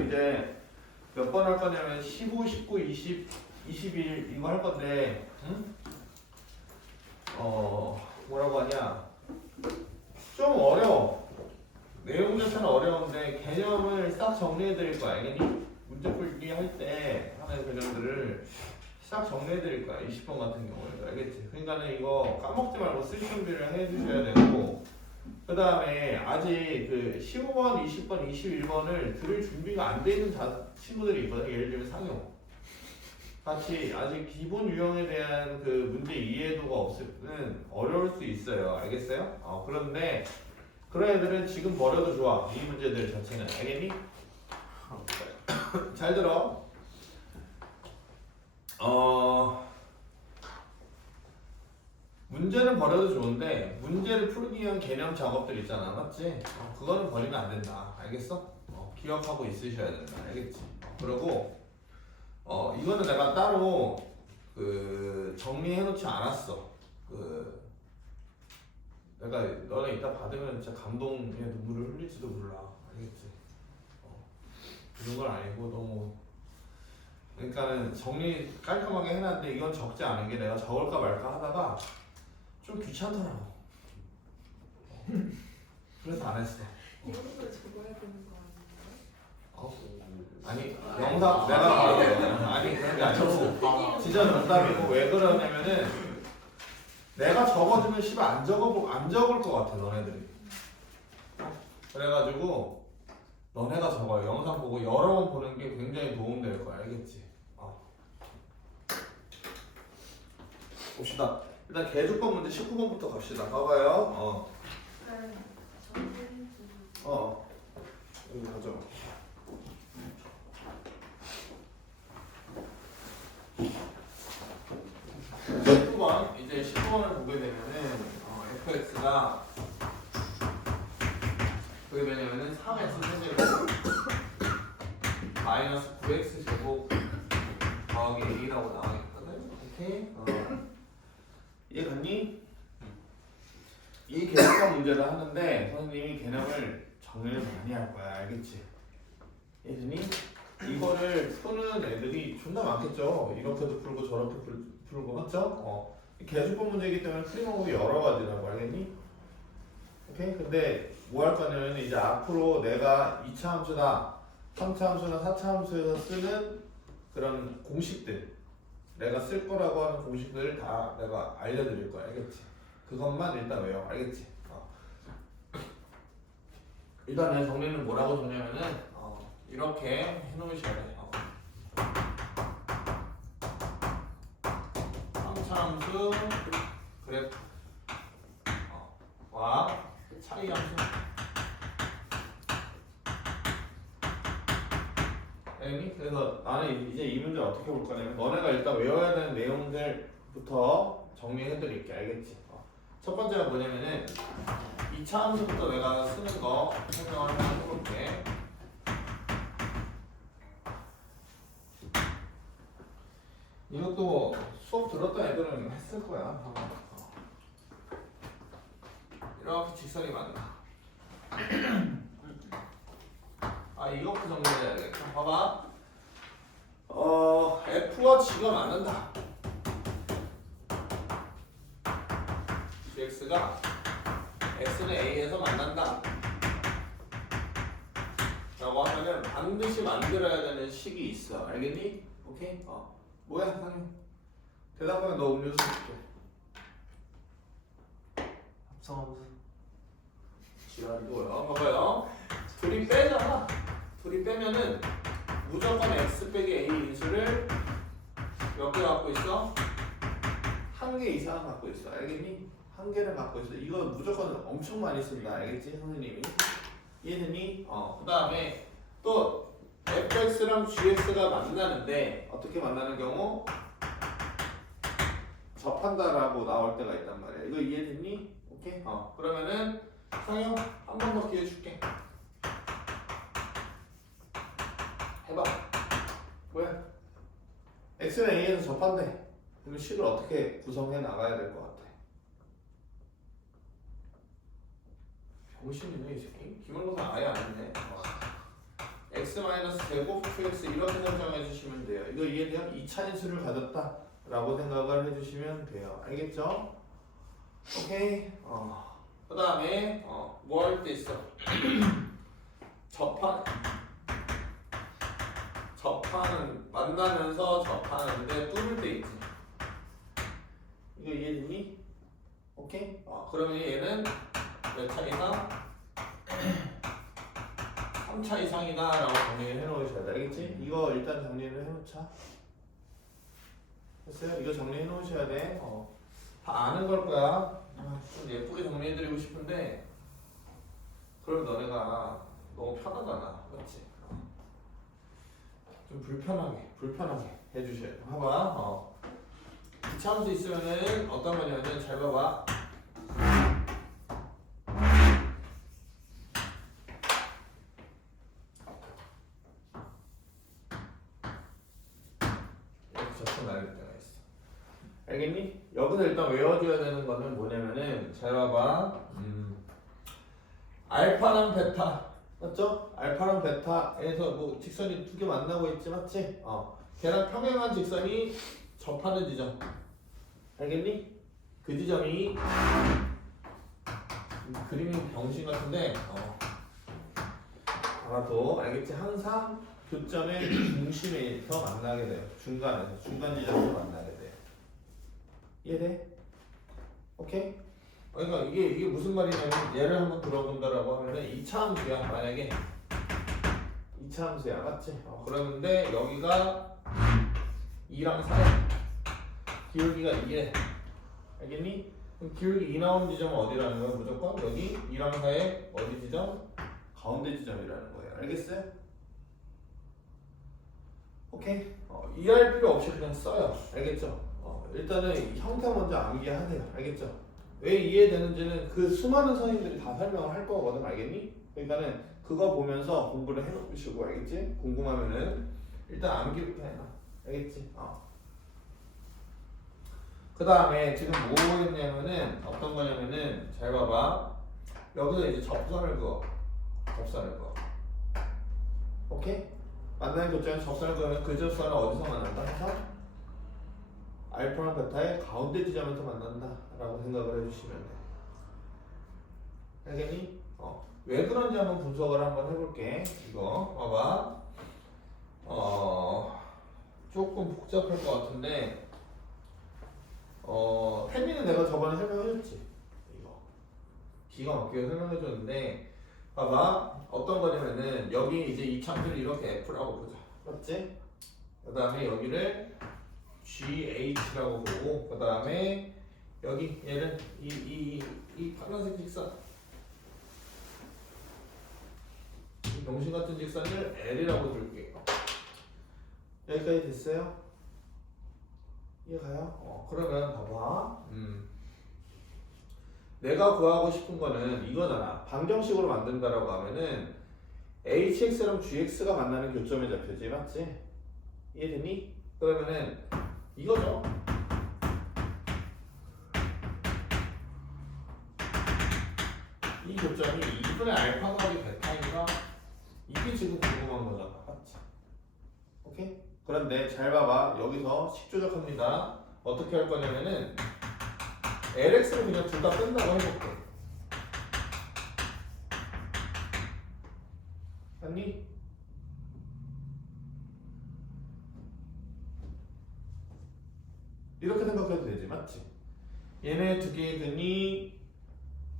문제도 이제 몇 번 할 거냐면 15, 19, 20, 21 이거 할 건데, 응? 뭐라고 하냐? 좀 어려워. 내용 자체는 어려운데 개념을 싹 정리해 드릴 거야. 알겠니? 문제 풀기 할 때 하나의 개념들을 싹 정리해 드릴 거야. 20번 같은 경우에도. 알겠지? 그러니까는 이거 까먹지 말고 쓸 준비를 해 주셔야 되고, 그 다음에 아직 그 15번, 20번, 21번을 들을 준비가 안 돼 있는 친구들이 있거든. 예를 들면 상용 같이 아직 기본 유형에 대한 그 문제 이해도가 없으면 어려울 수 있어요. 알겠어요? 그런데 그런 애들은 지금 버려도 좋아. 이 문제들 자체는. 알겠니? 잘 들어. 문제는 버려도 좋은데 문제를 풀기 위한 개념 작업들 있잖아. 맞지? 그거는 버리면 안 된다. 알겠어? 기억하고 있으셔야 된다. 알겠지? 그리고 이거는 내가 따로 그 정리해 놓지 않았어. 그 내가 너네 이따 받으면 진짜 감동의 눈물을 흘릴지도 몰라. 알겠지? 그런 건 아니고 너무 그러니까는 정리 깔끔하게 해놨는데 이건 적지 않은 게 내가 적을까 말까 하다가 좀 귀찮더라고. 그래서 안 했어. 이거를 적어야 되는 거 아닌가요? 아니 영상 내가 아니 그런 게 아니고 진짜 농담이고 왜 그러냐면은 내가 적어주면 씨발 안 적을 것 같아 너네들이. 그래가지고 너네가 적어요. 영상 보고 여러 번 보는 게 굉장히 도움될 거야. 알겠지? 봅시다. 일단 개조법 문제 19번부터 갑시다. 봐봐요. 여기 가져. 19번 이제 19번을 보게 되면은 fx가 보게 되면은 3x 세제곱 마이너스 9x 제곱 더하기 a라고 나와있거든. 오케이? 이해갔니? 이 개념 문제를 하는데 선생님이 개념을 정리를 많이 할 거야. 알겠지? 이해되니? 이거를 푸는 애들이 존나 많겠죠. 이렇게도 풀고 저렇게 풀고 맞죠? 개수법 문제이기 때문에 풀이 방법이 여러 가지라고. 알겠니? 오케이? 근데 뭐 할 거냐면 이제 앞으로 내가 2차 함수나 3차 함수나 4차 함수에서 쓰는 그런 공식들 내가 쓸 거라고 하는 공식들을 다 내가 알려드릴 거야. 알겠지? 그것만 일단 외워. 알겠지? 일단 내 정리는 뭐라고 정리하면은 이렇게 해놓으셔야 돼. 3차 함수 그래프 와 차이 함수 그래서 나는 이제 이 문제 어떻게 볼 거냐면 너네가 일단 외워야 되는 내용들부터 정리해 드릴게. 알겠지? 첫 번째가 뭐냐면은 2차 함수부터 내가 쓰는 거 설명을 한번 해볼게. 이것도 수업 들었던 애들은 했을 거야. 이렇게 직선이 맞나? 이것부터 정리해야겠다. 봐봐. F와 G가 맞는다. GX가 X는 A에서 만난다. 라고 하면은 반드시 만들어야 되는 식이 있어. 알겠니? 오케이? 뭐야, 상님? 대답하면 너 음료수 줄게. 합성함수. 지랄이고요. 봐봐요. 둘이 빼잖아. 둘이 빼면은 무조건 x 빼기 a 인수를 몇 개 갖고 있어? 한 개 이상 갖고 있어. 알겠니? 한 개를 갖고 있어. 이거 무조건 엄청 많이 쓴다. 알겠지? 선생님이. 이해되니? 그 다음에 또 fx랑 gx가 만나는데 어떻게 만나는 경우? 접한다라고 나올 때가 있단 말이야. 이거 이해됐니? 오케이? 그러면은 상영 한 번 더 기회 줄게. 해봐. 뭐야? x는 a에서 접한대. 그럼 식을 어떻게 구성해 나가야 될 것 같아? 병신이네 이 새끼. 기말고사 아예 안 했네. x-제곱 qx 이렇게 설정해 주시면 돼요. 이거 이해돼요? 2차인수를 가졌다 라고 생각을 해주시면 돼요. 알겠죠? 오케이. 그 다음에 뭐 할 때 있어? 접하는 만나면서 접하는데 뚫을 때 있지. 이거 이해되니? 오케이? 그러면 얘는 몇 차 이상? 3차 이상이다 라고 정리를 해놓으셔야 돼. 알겠지? 이거 일단 정리를 해놓자. 됐어요? 이거 정리해 놓으셔야 돼. 다 아는 걸 거야. 좀 예쁘게 정리해드리고 싶은데 그럼 너네가 너무 편하잖아. 그렇지? 좀 불편하게 해주셔야 돼. 봐봐. 이차함수 있으면은 어떤 거냐면 잘 봐봐. 이렇게 접근할 때가 있어. 알겠니? 여기서 일단 외워줘야 되는 거는 뭐냐면은 잘 봐봐. 알파랑 베타 맞죠? 알파랑 베타에서 뭐 직선이 두 개 만나고 있지 맞지? 걔랑 평행한 직선이 접하는 지점 알겠니? 그 지점이 그림이 병신 같은데 알아도 알겠지? 항상 교점의 중심에서 만나게 돼요. 중간 지점에서 만나게 돼요. 이해돼? 오케이? 그러니까 이게 무슨 말이냐면 얘를 한번 들어본다라고 하면은 2차 함수야. 만약에 2차 함수야 맞지? 그러는데 여기가 2랑 4야. 기울기가 2래. 알겠니? 그럼 기울기 2 나오는 지점은 어디라는 거야? 무조건 여기 2랑 4의 어디 지점? 가운데 지점이라는 거예요. 알겠어요? 오케이? 이해할 필요 없이 그냥 써요. 알겠죠? 일단은 이 형태 먼저 암기하세요. 알겠죠? 왜 이해되는지는 그 수많은 선생님들이 다 설명을 할 거거든. 알겠니? 그러니까는 그거 보면서 공부를 해놓으시고 알겠지? 궁금하면은 일단 암기부터 해놔. 알겠지? 그 다음에 지금 뭐 했냐면은 어떤 거냐면은 잘 봐봐. 여기서 이제 접선을 그어. 오케이? 만나는 교점에서 접선을 그으면 그 접선은 어디서 만난다 해서 알파랑 베타의 가운데 지점에서 만난다 라고 생각을 해주시면 돼. 알겠니? 왜 그런지 한번 분석을 한번 해볼게. 이거 봐봐. 조금 복잡할 것 같은데 태민은 내가 저번에 설명해줬지. 이거 기가 막히게 설명해줬는데 봐봐. 어떤 거냐면은 여기 이제 이 창들을 이렇게 F라고 보자. 맞지? 그 다음에 여기를 GH라고 보고 그 다음에 여기 얘를 이 파란색 직선 이 병신 같은 직선을 L이라고 줄게. 여기까지 됐어요? 이해가요? 그러면 봐봐. 내가 구하고 싶은 거는 이거잖아. 방정식으로 만든다라고 하면은 HX랑 GX가 만나는 교점에 잡혀지 맞지? 이해되니? 그러면은 이거죠. 이 교점이 2분의 알파 더하기 베타인가? 이게 지금 궁금한 거잖아. 맞지? 오케이? 그런데 잘 봐봐. 여기서 식 조작합니다. 어떻게 할 거냐면은 LX를 그냥 둘 다 뺀다고 해볼게. 아니? 이렇게 생각해도 되지, 맞지? 얘네 두 개의 근이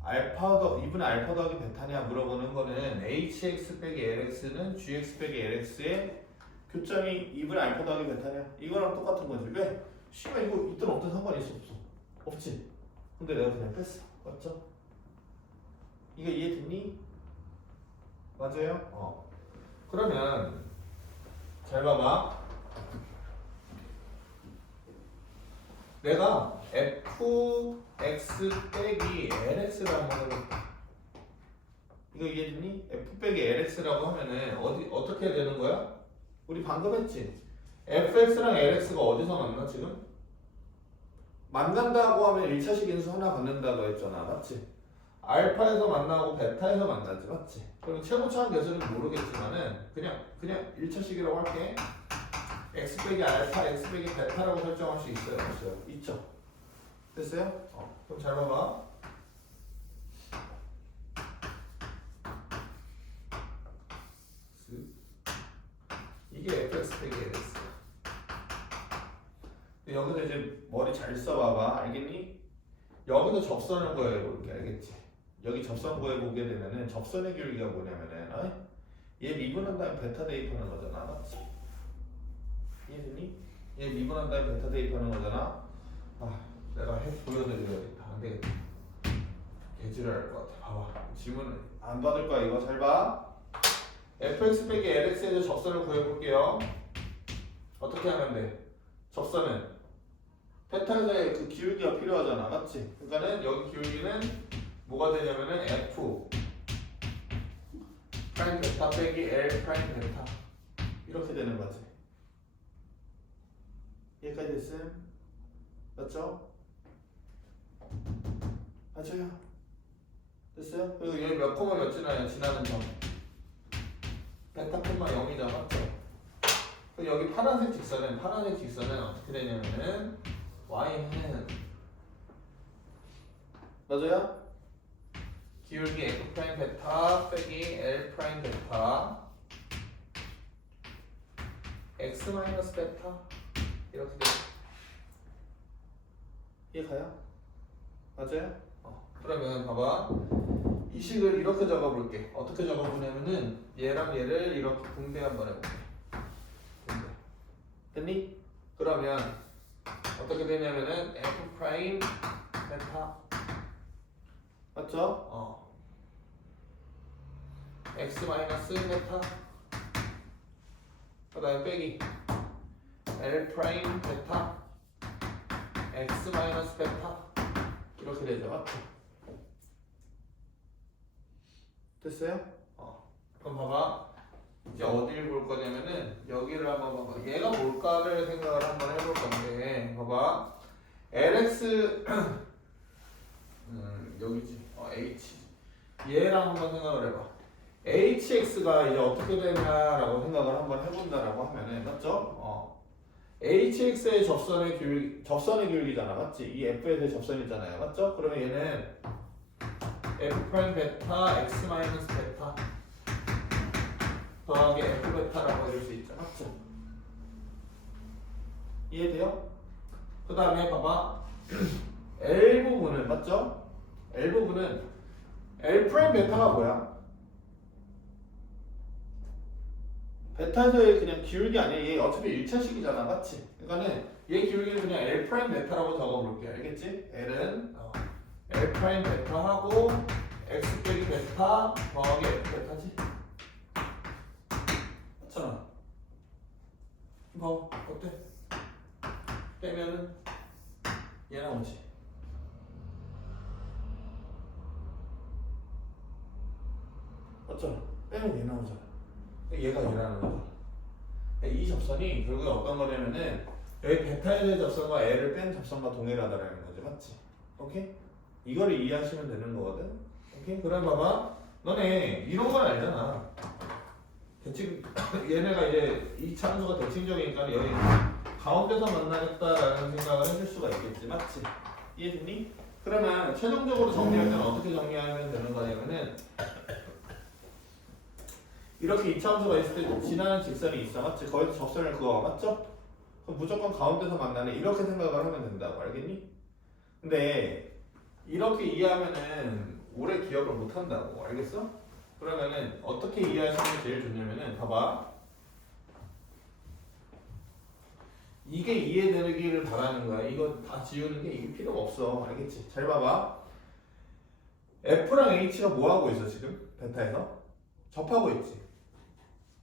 2분의 알파 더하기 베타냐 물어보는 거는 hx 빼기 lx는 gx 빼기 lx의 교점이 2분의 알파 더하기 베타냐 이거랑 똑같은 거지. 왜? 씨발 이거 있든 없든 상관이 있어 없어? 없지. 근데 내가 그냥 뺐어. 맞죠? 이거 이해됐니? 맞아요? 그러면 잘 봐봐. 내가 fx 빼기 lx를 한번 해볼게. 이거 이해됐니? f 빼기 lx라고 하면은 어떻게 해야 되는 거야? 우리 방금 했지? fx랑 lx가 어디서 만나 지금? 만난다고 하면 1차식 인수 하나 갖는다고 했잖아. 맞지? 알파에서 만나고 베타에서 만나지, 맞지? 그럼 최고차원 계수는 모르겠지만은 그냥 1차식이라고 할게. x 빼기 알파, x 빼기 베타라고 설정할 수 있어요, 없어요? 있죠? 됐어요? 그럼 잘 봐봐. 이게 fx 빼기 lx야. 여기서 이제 머리 잘 써봐봐. 알겠니? 여기서 접선을 구해볼게. 알겠지? 여기 접선 구해보게 되면은 접선의 기울기가 뭐냐면은 얘 미분한 다음에 베타 대입하는 거잖아. 맞지? 이해되니? 얘 미분한 다음에 베타 대입하는 거잖아. 내가 보여드려야겠다. 안 되겠다. 개지를 할 것 같아. 봐봐. 질문 안 받을 거야. 이거 잘 봐. fx 빼기 lx에 대해 접선을 구해볼게요. 어떻게 하면 돼? 접선은 베타에서의 그 기울기가 필요하잖아. 맞지? 그러니까는 여기 기울기는 뭐가 되냐면은 f 프라임 베타 빼기 l 프라임 베타 이렇게 되는 거지. 여기까지 됐음? 맞죠? 맞아요. 됐어요? 그리고 얘 몇 콤마 몇 지나요? 지나는 점 베타 콤마 0이다. 맞죠? 그리고 여기 파란색 직선은 어떻게 되냐면은 y는 맞아요? 기울기 f 프라임 베타 빼기 l 프라임 베타 x 마이너스 베타 이렇게 돼요. 이해 가요? 맞아요? 그러면 봐봐. 이 식을 이렇게 적어볼게. 어떻게 적어보냐면은 얘랑 얘를 이렇게 분배 한번 해볼게. 분배. 됐니? 그러면 어떻게 되냐면은 f 프라임 베타 맞죠? x 마이너스 베타 그 다음에 빼기 l 프라임 베타 x 마이너스 베타 이렇게 되죠. 맞죠? 됐어요? 그럼 봐봐. 이제 어디를 볼 거냐면은 여기를 한번 봐봐. 얘가 뭘까를 생각을 한번 해볼 건데 봐봐. lx 여기지. h 얘랑 한번 생각을 해봐. hx가 이제 어떻게 되냐라고 생각을 한번 해본다라고 하면은 맞죠? hx의 접선의 기울기잖아. 맞지? 이 f에 대해 접선이잖아요. 맞죠? 그러면 얘는 f 프라임 베타 x 마이너스 베타 더하기 f 베타라고 해줄 수 있죠. 맞죠? 이해돼요? 그 다음에 봐봐. L 부분은 맞죠? L 부분은 L 프라임 베타가 뭐야? 베타에서의 그냥 기울기 아니야. 얘 어차피 1차식이잖아. 맞지? 그러니까는 얘 기울기는 그냥 L 프라임 베타라고 적어볼게. 알겠지? L은 L 프라임 베타하고 x 빼기 베타 더하기 f 베타지? 맞잖아. 봐봐. 어때? 빼면은 얘 나오지. 맞잖아. 빼면 얘 나오잖아. 얘가 얘라는 거죠. 이 접선이 결국에 어떤 거냐면은 여기 베타에 대한 접선과 L을 뺀 접선과 동일하다라는 거지. 맞지? 오케이? 이거를 이해하시면 되는 거거든. 오케이? 그럼 봐봐. 너네 이런 건 알잖아. 대칭 얘네가 이제 이 참수가 대칭적이니까 여기 가운데서 만나겠다라는 생각을 해줄 수가 있겠지. 맞지? 이해됐니? 그러면 최종적으로 정리할 때는 어떻게 정리하면 되는 거냐면은 이렇게 이차함수가 있을 때 지나는 직선이 있어. 맞지? 거기서 접선을 그어. 맞죠? 그럼 무조건 가운데서 만나네. 이렇게 생각을 하면 된다고. 알겠니? 근데 이렇게 이해하면은 오래 기억을 못 한다고. 알겠어? 그러면은 어떻게 이해하시는 게 제일 좋냐면은 봐봐. 이게 이해되기를 바라는 거야. 이거 다 지우는 게 이게 필요가 없어. 알겠지? 잘 봐봐. F랑 H가 뭐 하고 있어 지금? 베타에서? 접하고 있지.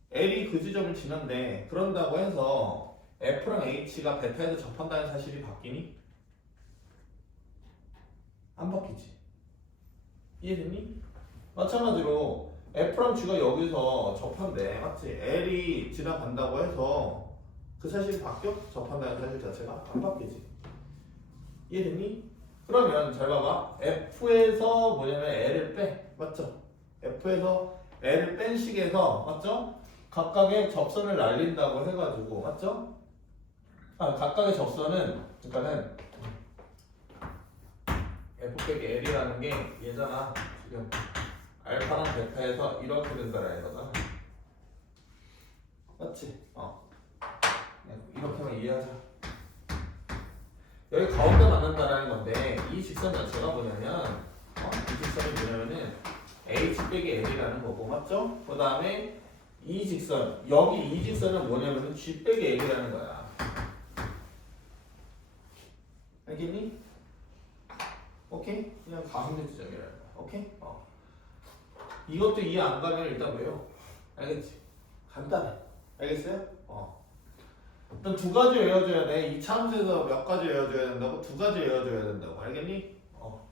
L이 그 지점을 지난데 그런다고 해서 F랑 H가 베타에서 접한다는 사실이 바뀌니? 안 바뀌지. 이해됐니? 마찬가지로 F랑 G가 여기서 접한대. 맞지? L이 지나간다고 해서 그 사실이 바뀌어? 접한다는 사실 자체가 안 바뀌지. 이해됐니? 그러면 잘 봐봐. F에서 뭐냐면 L을 빼. 맞죠? F에서 L을 뺀 식에서 맞죠? 각각의 접선을 날린다고 해가지고 맞죠? 각각의 접선은 그러니까는 F 빼기 L이라는 게 얘잖아. 지금 알파랑 베타에서 이렇게 된다라는 거잖아. 맞지? 이렇게만 이해하자. 여기 가운데 만난다라는 건데 이 직선 자체가 뭐냐면 이 직선이 뭐냐면은 h 빼기 l이라는 거고 맞죠? 그 다음에 이 직선 여기 이 직선은 뭐냐면은 g 빼기 l이라는 거야. 알겠니? 오케이? 그냥 가운데 지점이라는 거야. 오케이? 이것도 이해 안 가면 일단 외워. 알겠지? 간단해. 알겠어요? 일단 두 가지 외워줘야 돼. 이 참수에서 몇 가지 외워줘야 된다고? 두 가지 외워줘야 된다고. 알겠니?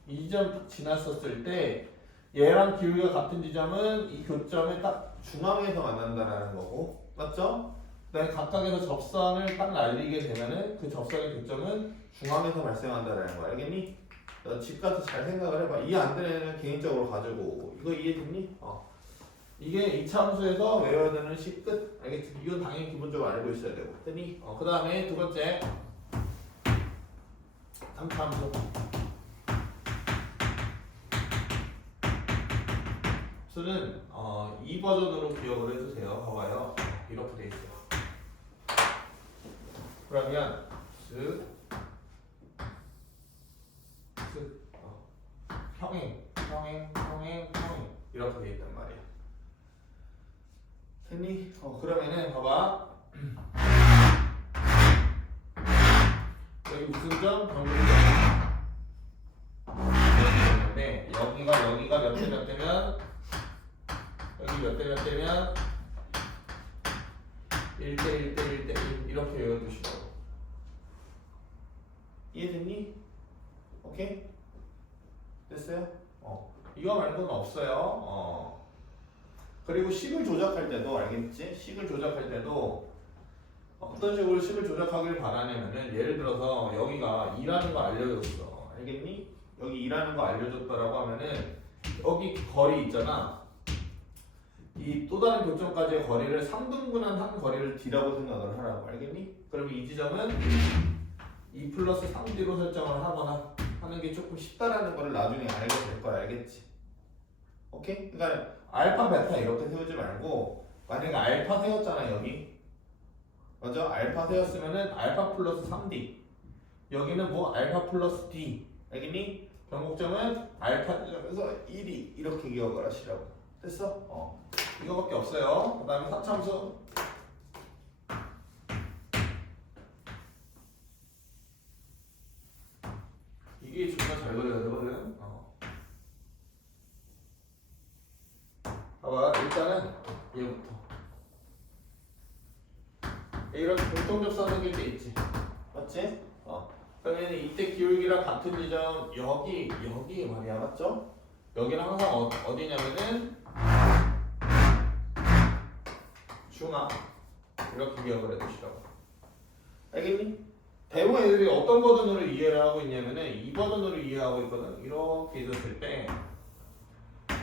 이 지점 지났었을 때 얘랑 기울기가 같은 지점은 이 교점의 딱 중앙에서 만난다라는 거고. 맞죠? 그다음에 각각에서 접선을 딱 날리게 되면은 그 접선의 교점은 중앙에서 발생한다라는 거. 알겠니? 너 집 가서 잘 생각을 해봐. 이해 안 되는 애는 개인적으로 가지고 오고. 이거 이해됐니? 이게 이차함수에서 외워야 되는 식 끝. 알겠지? 이건 당연히 기본적으로 알고 있어야 되고. 됐니? 그 다음에 두 번째 3차함수. 수는 이 버전으로 기억을 해주세요. 봐봐요. 이렇게 돼 있어요. 그러면 평행 이렇게 돼 있단 말이야. 됐니? 그러면은 봐봐. 여기 무슨 점? 경계점. 네, 여기가 몇 대 몇 대면 여기 몇 대 몇 대면 1대 1대 1대 1 이렇게 외워두시라고. 이해됐니? 오케이? 됐어요? 이거 말고는 없어요. 그리고 식을 조작할 때도 알겠지? 식을 조작할 때도 어떤 식으로 식을 조작하길 바라냐면은 예를 들어서 여기가 2라는 거 알려줬어. 알겠니? 여기 2라는 거 알려줬다라고 하면은 여기 거리 있잖아. 이 또 다른 교점까지의 거리를 3등분한 한 거리를 D라고 생각을 하라고. 알겠니? 그러면 이 지점은 2 플러스 3D로 설정을 하거나 하는 게 조금 쉽다라는 거를 나중에 알게 될 거야. 알겠지? 오케이? 그러니까 알파, 베타 이렇게 세우지 말고 만약에 알파 세웠잖아 여기. 맞아? 알파 세웠으면은 알파 플러스 3D. 여기는 뭐 알파 플러스 D. 알겠니? 변곡점은 알파 지점에서 1이 이렇게 기억을 하시라고. 됐어? 이거밖에 없어요. 그 다음에 4참수. 이게 존나 잘 그려야 되거든. 봐봐. 일단은 얘부터. 이런 공통접선 생길 때 있지. 맞지? 그러면 이때 기울기랑 같은 지점 여기 말이야. 맞죠? 여기는 항상 어디냐면은 중앙. 이렇게 기억을 해두시라고. 알겠니? 대부분 애들이 어떤 버전으로 이해를 하고 있냐면은 이 버전으로 이해하고 있거든. 이렇게 있었을 때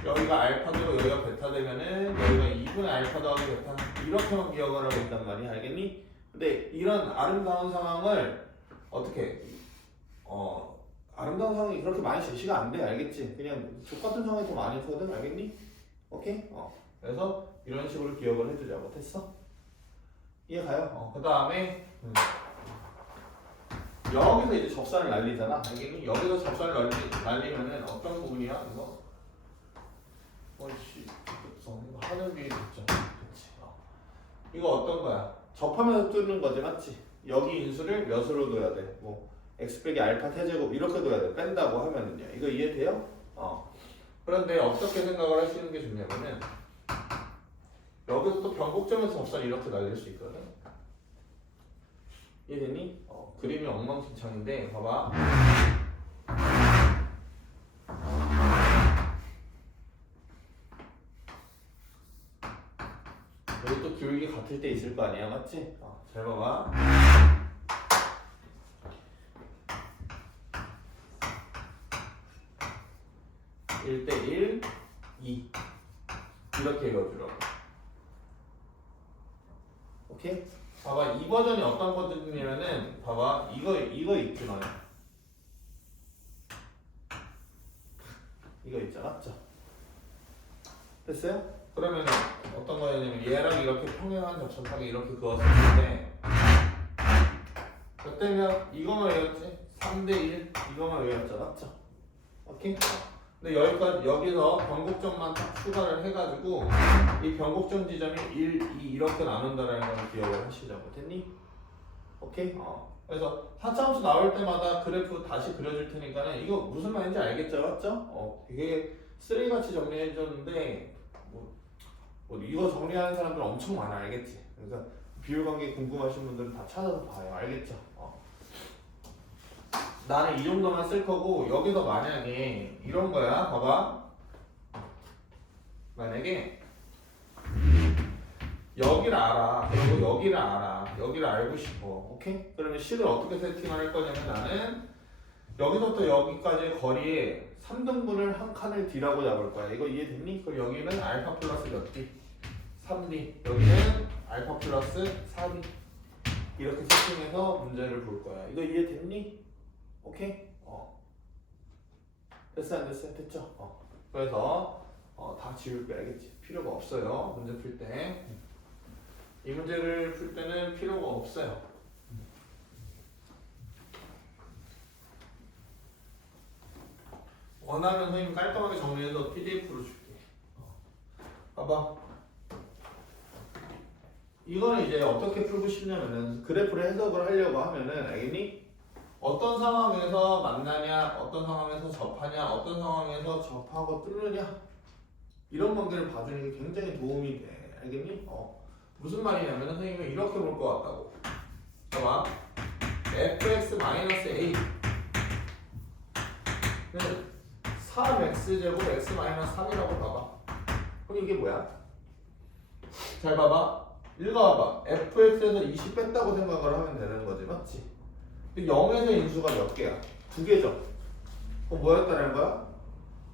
여기가 알파 되고 여기가 베타 되면은 여기가 2분의 알파 더하기 베타 이렇게만 기억을 하고 있단 말이야. 알겠니? 근데 이런 아름다운 상황을 어떻게 아름다운 상황이 그렇게 많이 제시가 안 돼. 알겠지? 그냥 족같은 상황이 더 많거든. 알겠니? 오케이? 그래서 이런 식으로 기억을 해두자고. 됐어? 이해 가요? 그 다음에 여기서 이제 접선을 날리잖아. 알겠니? 여기서 접선을 날리면은 어떤 부분이야? 이거? 이거 하늘 위에 있죠. 그치? 이거 어떤 거야? 접하면서 뚫는 거지, 맞지? 여기 인수를 몇으로 둬야 돼? 뭐 x 빼기 알파 태제곱 이렇게 둬야 돼. 뺀다고 하면은요. 이거 이해돼요? 그런데 어떻게 생각을 하시는 게 좋냐면은 여기서 또 변곡점에서 접선이 이렇게 날릴 수 있거든. 이해되니? 그림이 엉망진창인데 봐봐. 여기 또 기울기 같을 때 있을 거 아니야, 맞지? 잘 봐봐. 1대1 2 이렇게 읽어주라고. 오케이? 봐봐, 이 버전이 어떤 버전이냐면은 봐봐, 이거 있지 너네. 이거 있잖아, 맞죠? 됐어요? 그러면 어떤 거냐면 얘랑 이렇게 평행한 접선하게 이렇게 그었을 때 그때면 이거만 외웠지? 2대1 이거만 외웠잖아, 맞죠? 오케이? 근데 여기서 변곡점만 딱 추가를 해가지고 이 변곡점 지점이 1, 2 이렇게 나눈다라는 걸 기억을 하시자고. 됐니? 오케이? 그래서 하차함수 나올 때마다 그래프 다시 그려줄 테니까 이거 무슨 말인지 알겠죠? 맞죠? 되게 쓰레기같이 정리해줬는데 뭐 이거 정리하는 사람들 엄청 많아, 알겠지? 그래서 비율관계 궁금하신 분들은 다 찾아서 봐요, 알겠죠? 나는 이 정도만 쓸 거고 여기서 만약에 이런 거야, 봐봐. 만약에 여기를 알아, 그리고 여기를 알아, 여기를 알고 싶어, 오케이? 그러면 식을 어떻게 세팅할 거냐면 나는 여기서부터 여기까지의 거리에 3등분을 한 칸을 D라고 잡을 거야. 이거 이해됐니? 그럼 여기는 알파 플러스 몇 D? 3D. 여기는 알파 플러스 4D. 이렇게 세팅해서 문제를 볼 거야. 이거 이해됐니? 오케이? 됐어 안 됐어? 됐죠? 그래서 다 지울게, 알겠지? 필요가 없어요. 문제 풀 때. 이 문제를 풀 때는 필요가 없어요. 원하면 선생님 깔끔하게 정리해서 PDF로 줄게. 봐봐. 이거는 이제 어떻게 풀고 싶냐면은 그래프를 해석을 하려고 하면은 알겠니? 어떤 상황에서 만나냐, 어떤 상황에서 접하냐, 어떤 상황에서 접하고 뚫느냐 이런 관계를 봐주는 게 굉장히 도움이 돼. 알겠니? 무슨 말이냐면 선생님은 이렇게 볼 것 같다고. 봐봐. fx-a 는 3x제곱 x-3이라고 봐봐. 그럼 이게 뭐야? 잘 봐봐. 읽어봐봐. fx에서 20 뺐다고 생각을 하면 되는 거지, 맞지? 근데 0에서 인수가 몇 개야? 2개죠? 그럼 뭐였다라는 거야?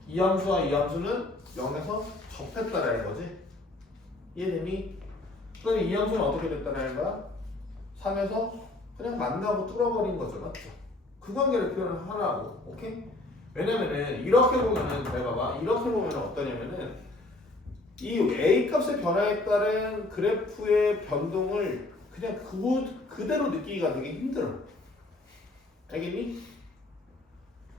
이 함수와 이 함수는 0에서 접했다라는 거지? 이해되니? 그럼 이 함수는 어떻게 됐다라는 거야? 3에서 그냥 만나고 뚫어버린 거죠, 맞죠? 그 관계를 표현하라고, 오케이? 왜냐면은 이렇게 보면은 잘 봐봐. 이렇게 보면은 어떠냐면은 이 a 값의 변화에 따른 그래프의 변동을 그냥 그대로 느끼기가 되게 힘들어. 알겠니?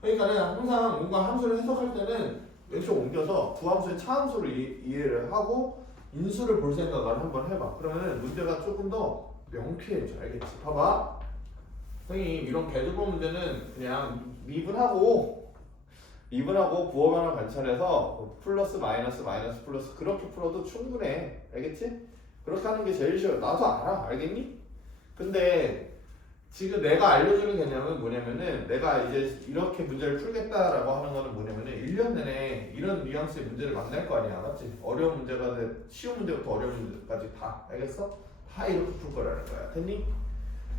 그러니까 항상 뭔가 함수를 해석할 때는 왼쪽 옮겨서 두 함수의 차함수를 이해를 하고 인수를 볼 생각을 한번 해봐. 그러면 문제가 조금 더 명쾌해져. 알겠지? 봐봐. 선생님 이런 배드본 문제는 그냥 미분하고 부호변화 관찰해서 플러스 마이너스 마이너스 플러스 그렇게 풀어도 충분해. 알겠지? 그렇게 하는 게 제일 쉬워. 나도 알아. 알겠니? 근데 지금 내가 알려주는 개념은 뭐냐면은 내가 이제 이렇게 문제를 풀겠다라고 하는 거는 뭐냐면은 1년 내내 이런 뉘앙스의 문제를 만날 거 아니야, 맞지? 어려운 문제가 쉬운 문제부터 어려운 문제까지 다, 알겠어? 다 이렇게 풀 거라는 거야. 됐니?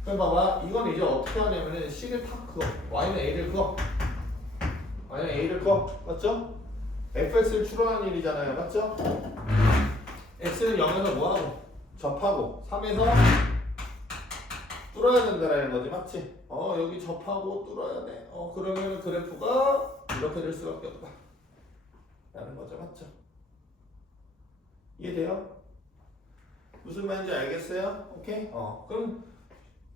그럼 봐봐. 이건 이제 어떻게 하냐면은 C를 탁 그어, Y는 A를 그어, Y는 A를 그어, 맞죠? fx를 추론하는 일이잖아요, 맞죠? x는 0에서 뭐하고? 접하고 3에서 뚫어야 된다라는 거지, 맞지? 여기 접하고 뚫어야 돼. 그러면 그래프가 이렇게 될 수밖에 없다 라는 거죠, 맞죠? 이해돼요? 무슨 말인지 알겠어요? 오케이? 그럼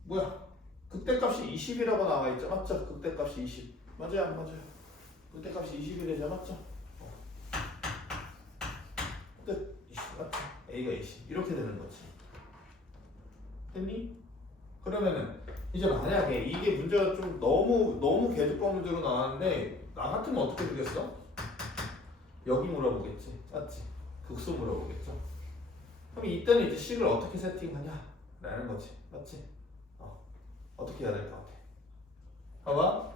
뭐야? 극대값이 20이라고 나와 있죠, 맞죠? 극대값이 20 맞아요, 안 맞아요? 극대값이 20이 되죠, 맞죠? 끝. 20 맞죠? A가 20 이렇게 되는 거지. 됐니? 그러면은 이제 만약에 이게 문제가 좀 너무 계속법 문제로 나왔는데 나 같으면 어떻게 되겠어? 여기 물어보겠지, 맞지? 극수 물어보겠죠. 그럼 이때는 이제 식을 어떻게 세팅하냐 라는 거지, 맞지? 어떻게 해야 될 것 같아? 봐봐.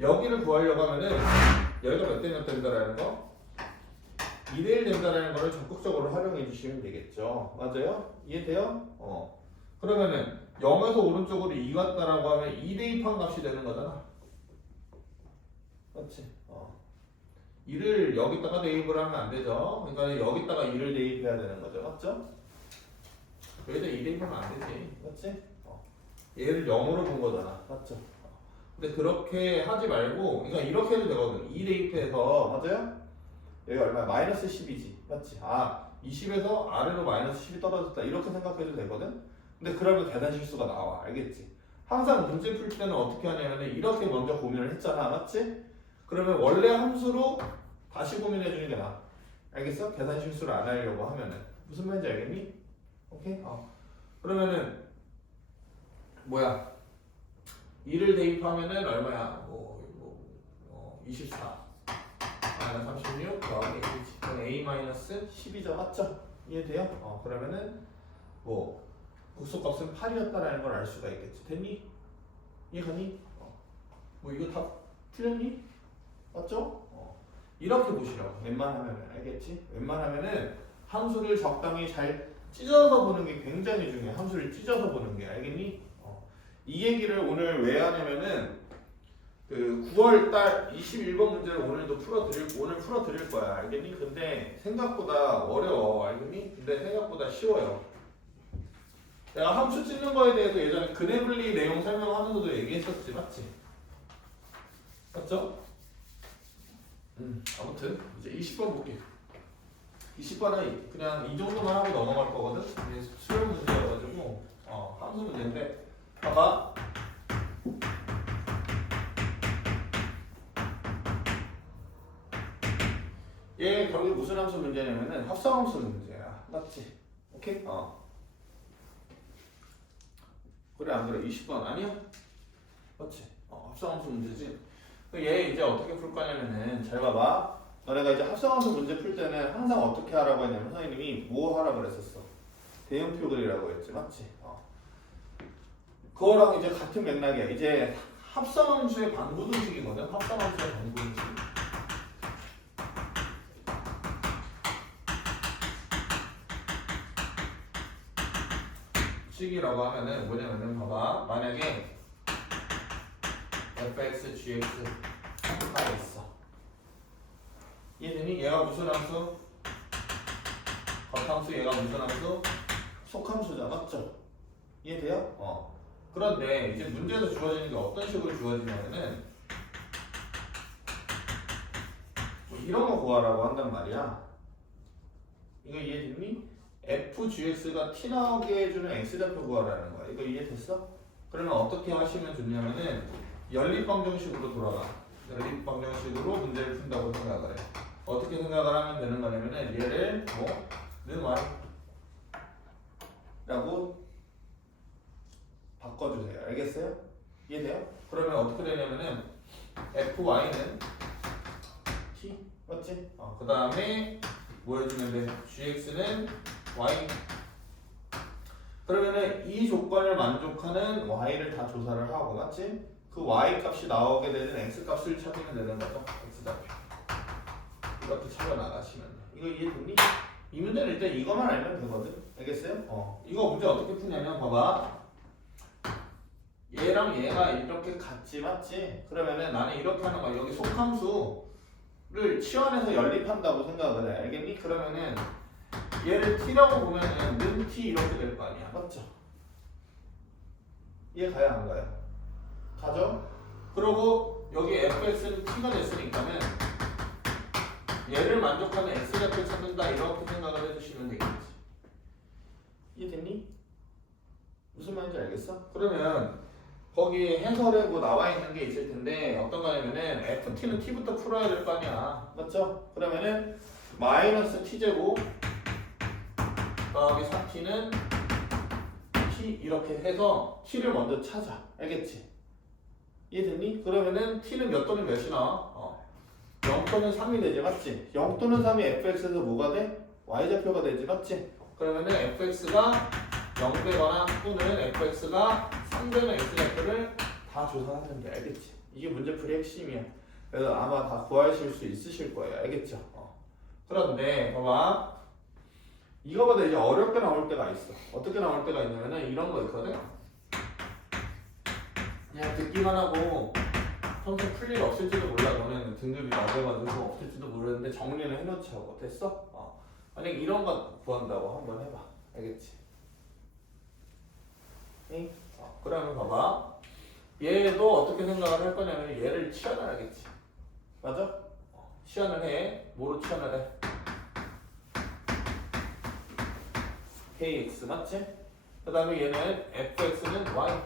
여기를 구하려고 하면은 여기가 몇 대 몇 된다라는 거? 2대1 된다라는 거를 적극적으로 활용해 주시면 되겠죠. 맞아요? 이해돼요? 그러면은 0에서 오른쪽으로 2 갔다라고 하면 2 대입한 값이 되는 거잖아. 맞지? 2를 여기다가 대입을 하면 안 되죠. 그러니까 여기다가 2를 대입해야 되는 거죠. 맞죠? 여기다 2 대입하면 안 되지. 맞지? 얘를 0으로 본 거잖아. 맞죠? 근데 그렇게 하지 말고, 그러니까 이렇게 해도 되거든. 2 대입해서, 맞아요? 여기 얼마야? 마이너스 10이지. 맞지? 20에서 아래로 마이너스 10이 떨어졌다. 이렇게 생각해도 되거든? 근데 그러면 계산 실수가 나와. 알겠지? 항상 문제 풀 때는 어떻게 하냐면 이렇게 먼저 고민을 했잖아. 맞지? 그러면 원래 함수로 다시 고민해 주는 게 나아. 알겠어? 계산 실수를 안 하려고 하면은. 무슨 말인지 알겠니? 오케이? 그러면은, 뭐야? 2를 대입하면은 얼마야? 24 마이너스 36 더하기 a-10이죠. 맞죠? 이해돼요? 그러면은 국소값은 8이었다라는 걸 알 수가 있겠지. 됐니? 이해가니? 이거 다 틀렸니? 맞죠? 이렇게 보시라고. 웬만하면은. 알겠지? 웬만하면은 함수를 적당히 잘 찢어서 보는 게 굉장히 중요해. 함수를 찢어서 보는 게. 알겠니? 이 얘기를 오늘 왜 하냐면은 그 9월달 21번 문제를 오늘 풀어드릴 거야. 알겠니? 근데 생각보다 어려워. 알겠니? 근데 생각보다 쉬워요. 내가 함수 찢는 거에 대해서 예전에 그래블리 내용 설명하면서도 얘기했었지. 맞지? 맞죠? 아무튼 이제 20번 볼게. 20번은 그냥 이 정도만 하고 넘어갈 거거든. 이게 수열 문제여가지고 함수 문제인데 봐봐. 얘 결국에 무슨 함수 문제냐면은 합성함수 문제야. 맞지? 오케이? 그래 안 그래? 20번 아니야? 맞지? 합성함수 문제지. 얘 이제 어떻게 풀 거냐면은 잘 봐봐. 너네가 이제 합성함수 문제 풀 때는 항상 어떻게 하라고 했냐면 선생님이 뭐 하라고 그랬었어? 대응표 그리라고 했지. 맞지? 그거랑 이제 같은 맥락이야. 이제 합성함수의 반부등식이거든. 합성함수의 반부등식. 식이라고 하면은 뭐냐면은 봐봐. 만약에 fx, gx가 있어. 얘는 얘가 무슨 함수? 겉함수. 얘가 무슨 함수? 속함수잖아. 맞죠? 이해돼요? 그런데 이제 문제에서 주어지는 게 어떤 식으로 주어지냐면은 이런 거 구하라고 한단 말이야. 이거 이해됐니? fgx가 t 나오게 해주는 x좌표 구하라는 거야. 이거 이해됐어? 그러면 어떻게 하시면 좋냐면은 연립방정식으로 돌아가. 연립방정식으로 문제를 푼다고 생각을 해. 어떻게 생각을 하면 되는 거냐면은 얘를 는 y 라고 바꿔주세요. 알겠어요? 이해돼요? 그러면 어떻게 되냐면은 fy는 t 맞지? 그 다음에 뭐 해주면 돼? gx는 y. 그러면은 이 조건을 만족하는 y를 다 조사를 하고, 맞지? 그 y 값이 나오게 되는 x 값을 찾으면 되는 거죠. x좌표. 이것도 찾아 나가시면 돼. 이거 이해됐니? 이 문제는 일단 이것만 알면 되거든. 알겠어요? 이거 문제 어떻게 푸냐면 봐봐. 얘랑 얘가 이렇게 같지, 맞지? 그러면은 나는 이렇게 하는 거야. 여기 속함수를 치환해서 연립한다고 생각을 해. 알겠니? 그러면은 얘를 t라고 보면은 는 t 이렇게 될 거 아니야. 맞죠? 이해 가요? 안 가요? 가죠? 그리고 여기 fx는 t가 됐으니까는 얘를 만족하는 x좌표 찾는다 이렇게 생각을 해주시면 되겠지. 이해됐니? 무슨 말인지 알겠어? 그러면 거기 해설에 뭐 나와 있는 게 있을 텐데 어떤 거냐면은 ft는 t부터 풀어야 될 거 아니야. 맞죠? 그러면은 마이너스 t제곱 더하기 4t는 t 이렇게 해서 t를 먼저 찾아. 알겠지? 이해됐니? 그러면은 t는 몇 또는 몇이 나와? 0 또는 3이 되지. 맞지? 0 또는 3이 fx에서 뭐가 돼? y좌표가 되지. 맞지? 그러면은 fx가 0 되거나 또는 fx가 3 되는 x좌표를 다 조사하면 돼. 알겠지? 이게 문제풀이 핵심이야. 그래서 아마 다 구하실 수 있으실 거예요. 알겠죠? 그런데 봐봐. 이거보다 이제 어렵게 나올 때가 있어. 어떻게 나올 때가 있냐면은 이런 거 있거든. 그냥 듣기만 하고 평소 풀일 없을지도 몰라. 너는 등급이 낮아가지고 없을지도 모르는데 정리는 해놓자고. 됐어? 만약 이런 거 구한다고 한번 해봐. 알겠지? 응? 그러면 봐봐. 얘도 어떻게 생각을 할 거냐면 얘를 치환을 하겠지. 맞아? 치환을 해. 뭐로 치환을 해? kx 맞지? 그 다음에 얘는 fx는 y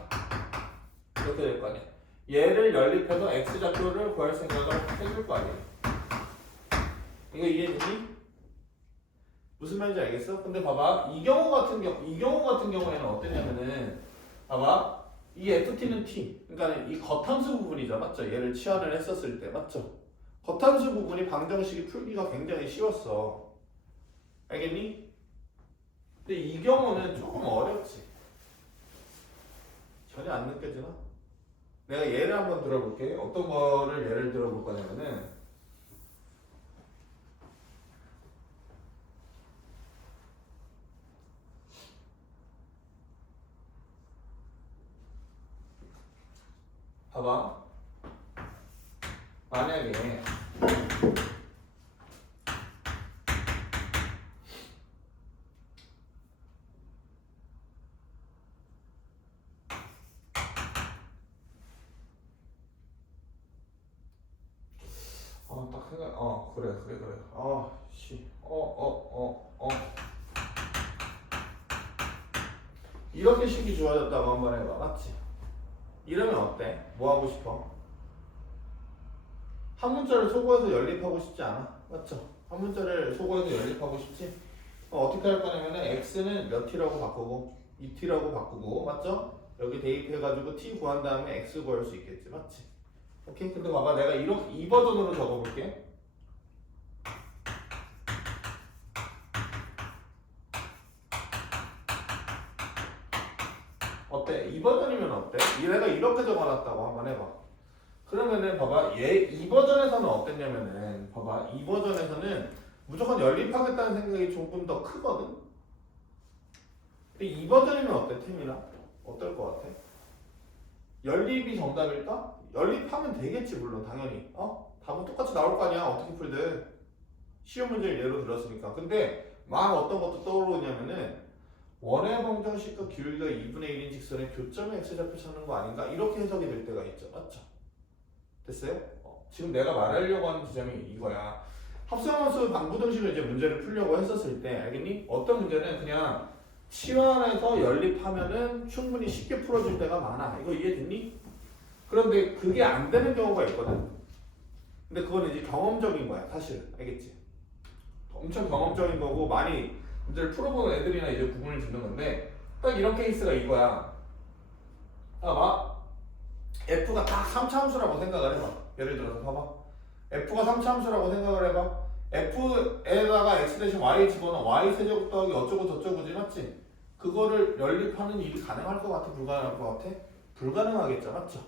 이렇게 될 거 아니야. 얘를 연립해서 x좌표를 구할 생각을 해줄 거 아니야. 이거 이해되니? 무슨 말인지 알겠어? 근데 봐봐, 이 경우 같은 경우에는 어땠냐면은 봐봐, 이 ft는 t, 그러니까 이 겉함수 부분이죠, 맞죠? 얘를 치환을 했었을 때, 맞죠? 겉함수 부분이 방정식이 풀기가 굉장히 쉬웠어. 알겠니? 근데 이 경우는 조금 어렵지. 전혀 안 느껴지나? 내가 예를 한번 들어볼게. 어떤 거를 예를 들어볼 거냐면은 봐봐. 만약에 딱 생각, 그래. 이렇게 식이 주어졌다고 한번 해봐. 맞지? 이러면 어때? 뭐 하고 싶어? 한 문자를 소거해서 연립하고 싶지 않아? 맞죠? 한 문자를 소거해서 연립하고 싶지? 어떻게 할 거냐면은 x는 몇 t라고 바꾸고 2t라고 바꾸고, 맞죠? 여기 대입해가지고 t 구한 다음에 x 구할 수 있겠지, 맞지? 오케이? 근데 봐봐, 내가 이렇게 이 버전으로 적어볼게. 어때? 이 버전이면 어때? 얘가 이렇게 적어놨다고 한번 해봐. 그러면은 봐봐, 이 버전에서는 어땠냐면은 봐봐, 이 버전에서는 무조건 연립하겠다는 생각이 조금 더 크거든. 근데 이 버전이면 어때, 팀이나? 어떨 것 같아? 연립이 정답일까? 연립하면 되겠지, 물론 당연히. 답은 똑같이 나올 거 아니야, 어떻게 풀든. 시험 문제를 예로 들었으니까. 근데 막 어떤 것도 떠오르냐면은 원의 방정식과 기울기가 2분의 1인 직선의 교점의 x좌표 찾는 거 아닌가? 이렇게 해석이 될 때가 있죠, 맞죠? 됐어요? 지금 내가 말하려고 하는 지점이 이거야. 합성함수 방부등식을 이제 문제를 풀려고 했었을 때, 알겠니? 어떤 문제는 그냥 치환해서 연립하면은 충분히 쉽게 풀어줄 때가 많아. 이거 이해됐니? 그런데 그게 안 되는 경우가 있거든. 근데 그건 이제 경험적인 거야, 사실은. 알겠지? 엄청 경험적인 거고 많이 문제를 풀어보는 애들이나 이제 구분을 짓는 건데, 딱 이런 케이스가 이거야. 봐봐. F가 딱 3차함수라고 생각을 해봐. 예를 들어서 봐봐. F가 3차함수라고 생각을 해봐. F에다가 X 대신 Y 집어넣어. Y 세제곱 더하기 어쩌고 저쩌고지, 맞지? 그거를 연립하는 일이 가능할 것 같아? 불가능할 것 같아? 불가능하겠죠, 맞죠?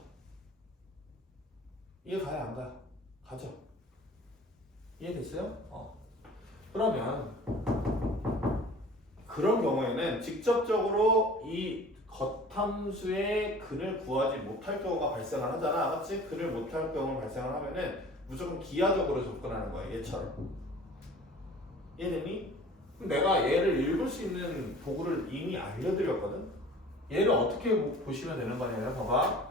이해 가요, 안 가요? 가죠? 이해됐어요? 그러면 그런 경우에는 직접적으로 이 겉함수의 근을 구하지 못할 경우가 발생을 하잖아, 맞지? 근을 못할 경우가 발생을 하면은 무조건 기하적으로 접근하는 거야, 얘처럼. 이해되니? 그럼 내가 얘를 읽을 수 있는 도구를 이미 알려드렸거든? 얘를 어떻게 보시면 되는 거냐면, 봐봐.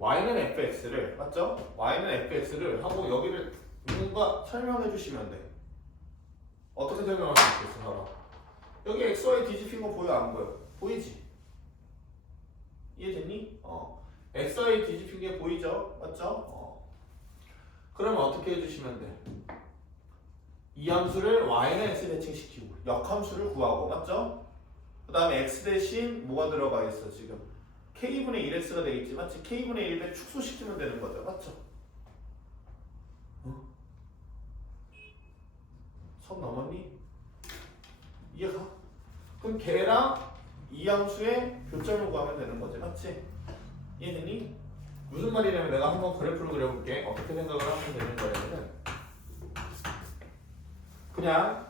y는 fx를, 맞죠? y는 fx를 하고 여기를 뭔가 설명해 주시면 돼. 어떻게 설명할 수 있겠어, 봐봐. 여기 xy 뒤집힌 거 보여, 안 보여? 보이지? 이해됐니? xy 뒤집힌 게 보이죠? 맞죠? 그러면 어떻게 해주시면 돼? 이 함수를 y는 x 대칭시키고 역함수를 구하고, 맞죠? 그 다음에 x 대신 뭐가 들어가 있어, 지금? k분의 1x가 되겠지, 맞지? k분의 1에 축소시키면 되는 거죠, 맞죠? 선 넘었니? 이해가? 그럼 걔랑 이 함수의 교점을 구하면 되는 거지, 맞지? 이해되니? 무슨 말이냐면 내가 한번 그래프를 그려볼게. 어떻게 생각을 하면 되는 거냐면은 그냥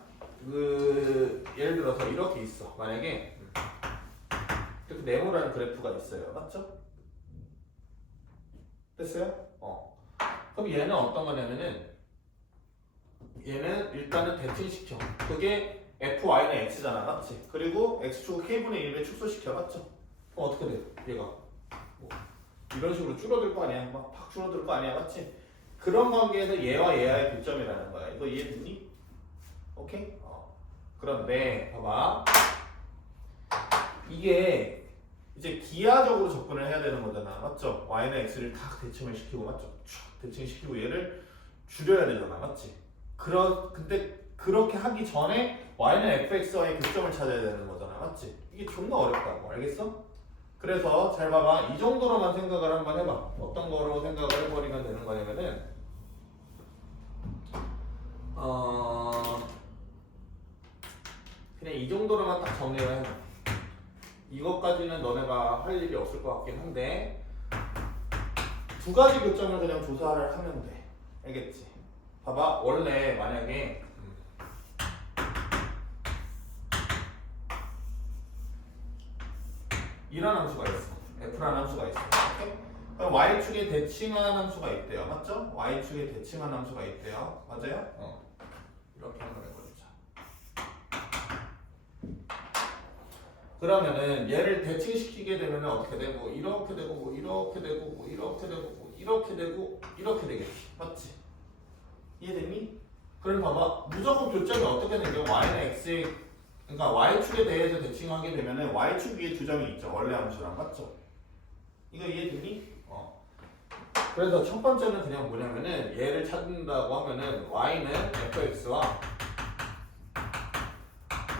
예를 들어서 이렇게 있어. 만약에 네모라는 그래프가 있어요. 맞죠? 됐어요? 그럼 얘는 어떤 거냐면은 얘는 일단은 대칭시켜. 그게 fy는 x잖아. 맞지? 그리고 x축을 k분의 1에 축소시켜. 맞죠? 그럼 어떻게 돼? 얘가 뭐 이런 식으로 줄어들 거 아니야? 막 팍 줄어들 거 아니야? 맞지? 그런 관계에서 얘와 얘와의 교점이라는 거야. 이거 이해됐니? 오케이? 그런데 봐봐. 이게 이제 기하적으로 접근을 해야 되는 거잖아. 맞죠? y는 x를 다 대칭을 시키고 맞죠? 촥 대칭시키고 얘를 줄여야 되잖아. 맞지? 근데 그렇게 하기 전에 y는 fx와의 교점을 찾아야 되는 거잖아. 맞지? 이게 존나 어렵다고. 알겠어? 그래서 잘 봐봐. 이 정도로만 생각을 한번 해봐. 어떤 거로 생각을 해버리면 되는 거냐면은 그냥 이 정도로만 딱 정리를 해봐. 이것까지는 너네가 할 일이 없을 것 같긴 한데 두 가지 교점을 그냥 조사를 하면 돼. 알겠지? 봐봐. 원래 만약에 이런 함수가 있어. f라는 함수가 있어. 오케이? 그럼 y축에 대칭한 함수가 있대요. 맞죠? y축에 대칭한 함수가 있대요. 맞아요? 이렇게 한번 해보자. 그러면은 얘를 대칭시키게 되면 어떻게 되고 이렇게 되고 뭐 이렇게 되고 뭐 이렇게 되고 뭐 이렇게 되고 이렇게 되겠지. 맞지? 이해됐니? 그럼 봐봐. 무조건 교점이 어떻게 되죠? y는 x에 그러니까 y축에 대해서 대칭하게 되면은 y축 위에 두 점이 있죠. 원래 함수랑 맞죠? 이거 이해됐니? 그래서 첫 번째는 그냥 뭐냐면은 얘를 찾는다고 하면은 y는 fx와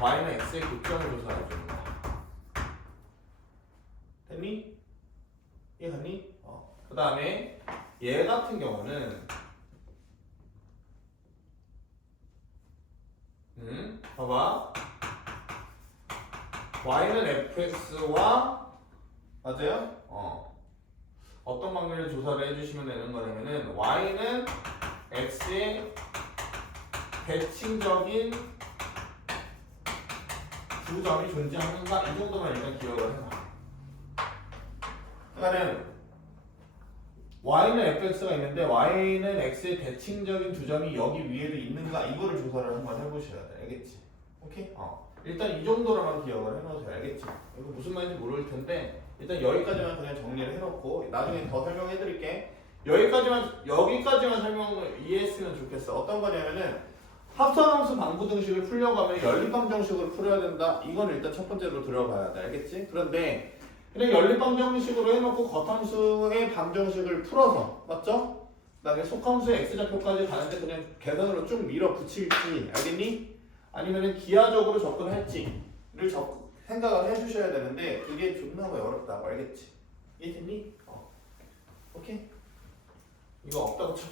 y는 x의 교점을 조사해 주는 거야. 됐니? 이해갔니? 그 다음에 얘 같은 경우는 봐봐. y는 fx와 맞아요? 어떤 관계를 조사를 해주시면 되는 거냐면은 y는 x의 대칭적인 두 점이 존재하는가 이 정도만 일단 기억을 해봐. 그러니까는 y는 fx가 있는데 y는 x의 대칭적인 두 점이 여기 위에도 있는가 이거를 조사를 한번 해보셔야 돼. 알겠지? 오케이? 일단 이 정도로만 기억을 해놓으세요. 알겠지? 이거 무슨 말인지 모를 텐데 일단 여기까지만 그냥 정리를 해놓고 나중에 더 설명해 드릴게. 여기까지만 설명을 이해했으면 좋겠어. 어떤 거냐면은 합성함수 방부등식을 풀려고 하면 연립방정식으로 풀어야 된다. 이건 일단 첫 번째로 들어가야 돼. 알겠지? 그런데 그냥 연립방정식으로 해놓고 겉함수의 방정식을 풀어서 맞죠? 그다음에 속함수의 x좌표까지 가는데 그냥 계산으로 쭉 밀어붙일지 알겠니? 아니면은 기하적으로 접근할지를 생각을 해주셔야 되는데 그게 존나 어렵다고. 알겠지? 이해됐니? 오케이? 이거 없다고 쳐.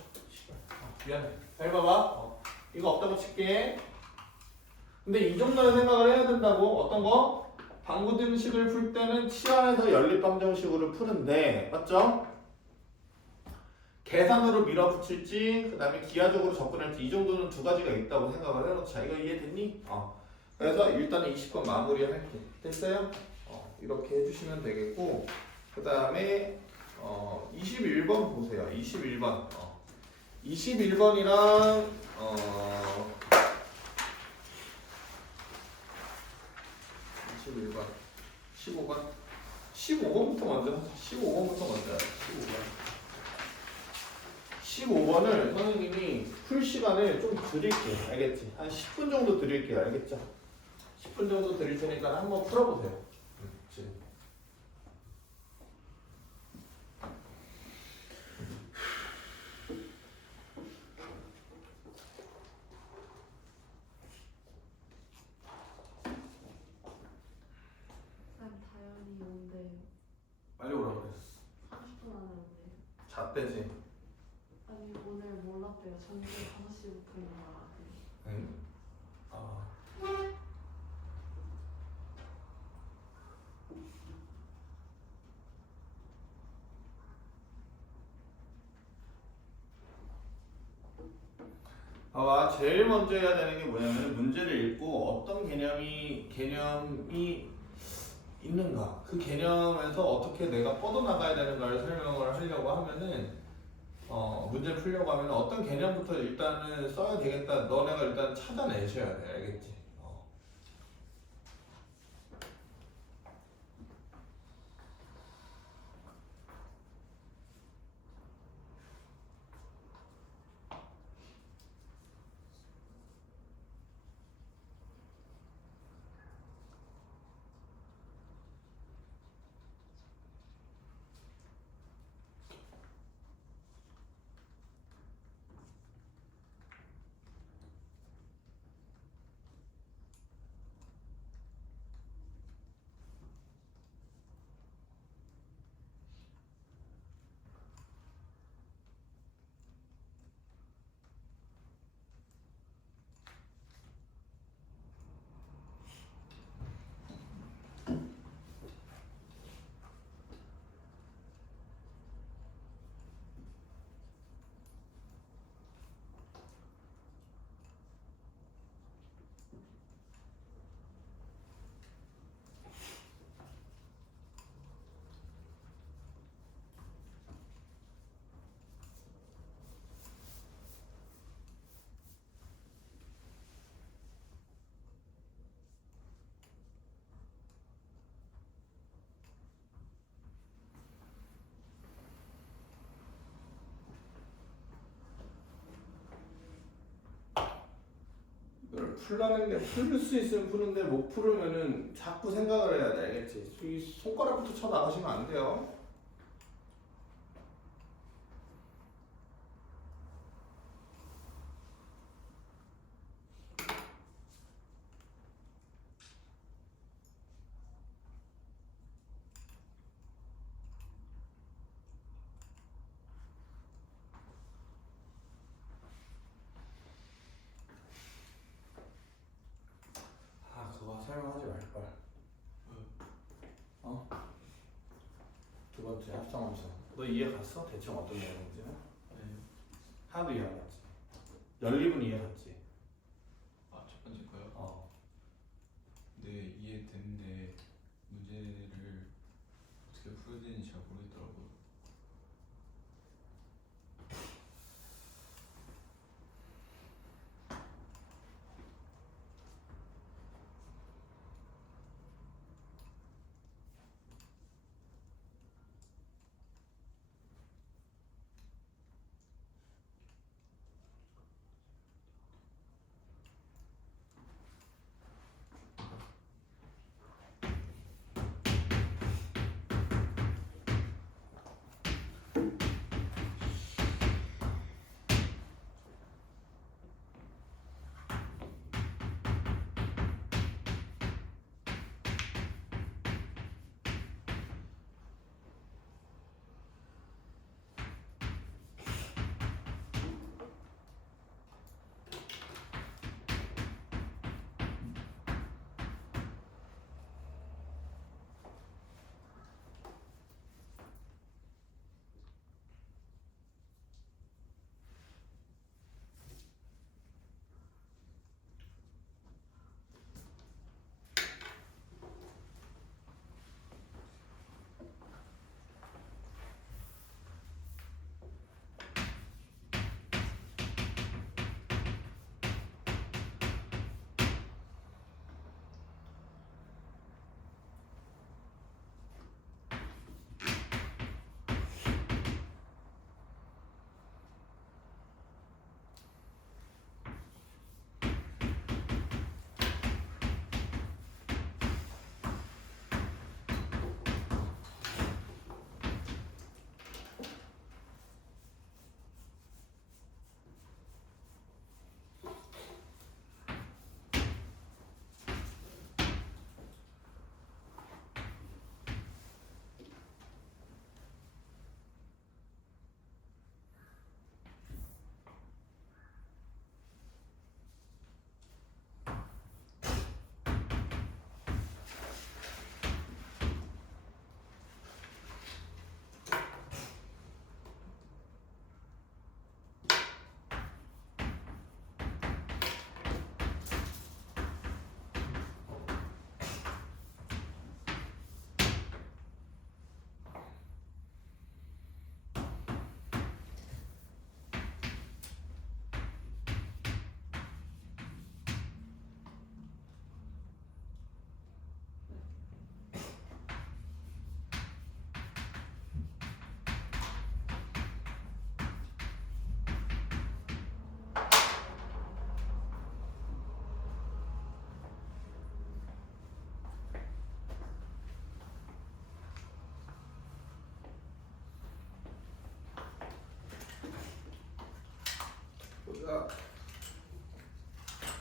미안해. 잘 봐봐. 이거 없다고 칠게. 근데 이 정도는 생각을 해야 된다고. 어떤 거? 방부등식을 풀 때는 치환해서 연립방정식으로 푸는데 맞죠? 계산으로 밀어붙일지 그 다음에 기하적으로 접근할지 이 정도는 두 가지가 있다고 생각을 해놓자. 이거 이해됐니? 그래서 일단은 20번 마무리할게. 됐어요? 이렇게 해주시면 되겠고 그 다음에 21번 보세요. 21번 21번이랑 21번 15번 15번부터 먼저 하자. 15번부터 먼저 하자. 15번을 선생님이 풀 시간을 좀 드릴게요. 알겠지? 한 10분 정도 드릴게요. 알겠죠? 10분 정도 드릴 테니까 한번 풀어보세요. 다현이 온대요. 빨리 오라고 그랬어. 30분 안에 온대요. 잣대지. 아니 오늘 몰랐대요. 전주 5시부터 있는 거 같아요. 응? 봐봐. 제일 먼저 해야 되는 게 뭐냐면 문제를 읽고 어떤 개념이 있는가? 그 개념에서 어떻게 내가 뻗어나가야 되는가를 설명을 하려고 하면은 문제 풀려고 하면 어떤 개념부터 일단은 써야 되겠다. 너네가 일단 찾아내셔야 돼. 알겠지? 이걸 풀라는 게 풀 수 있으면 푸는데 못 풀으면은 자꾸 생각을 해야 돼. 알겠지? 이 손가락부터 쳐 나가시면 안 돼요. 그거 설명하지 말걸. 두 번째 합성함수. 너 이해 갔어? 대충 어떤 내용인지는? 네. 하나도 이해 안 갔지. 연립은 이해 갔지. 첫 번째 거요? 네. 네, 이해되는데 문제를 어떻게 풀어야 되는지 잘 모르겠더라고요.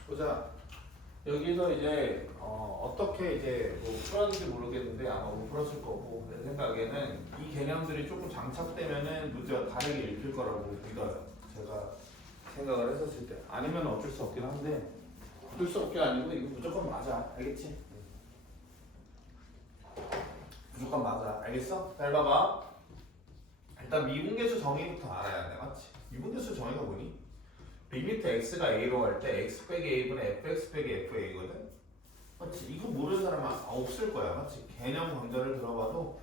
보자. 여기서 이제 어떻게 이제 뭐 풀었는지 모르겠는데 아마 못 풀었을 거고 내 생각에는 이 개념들이 조금 장착되면은 문제가 다르게 읽힐 거라고 믿어요. 제가 생각을 했었을 때 아니면 어쩔 수 없긴 한데 어쩔 수 없게 아니고 이거 무조건 맞아. 알겠지? 무조건 맞아. 알겠어? 잘 봐봐. 일단 미분계수 정의부터 알아야 돼. 맞지? 미분계수 정의가 뭐니? 리미트 x가 a로 갈 때 x 빼기 a분의 fx 빼기 fa거든? 맞지? 이거 모르는 사람은 없을 거야. 맞지? 개념 강좌를 들어봐도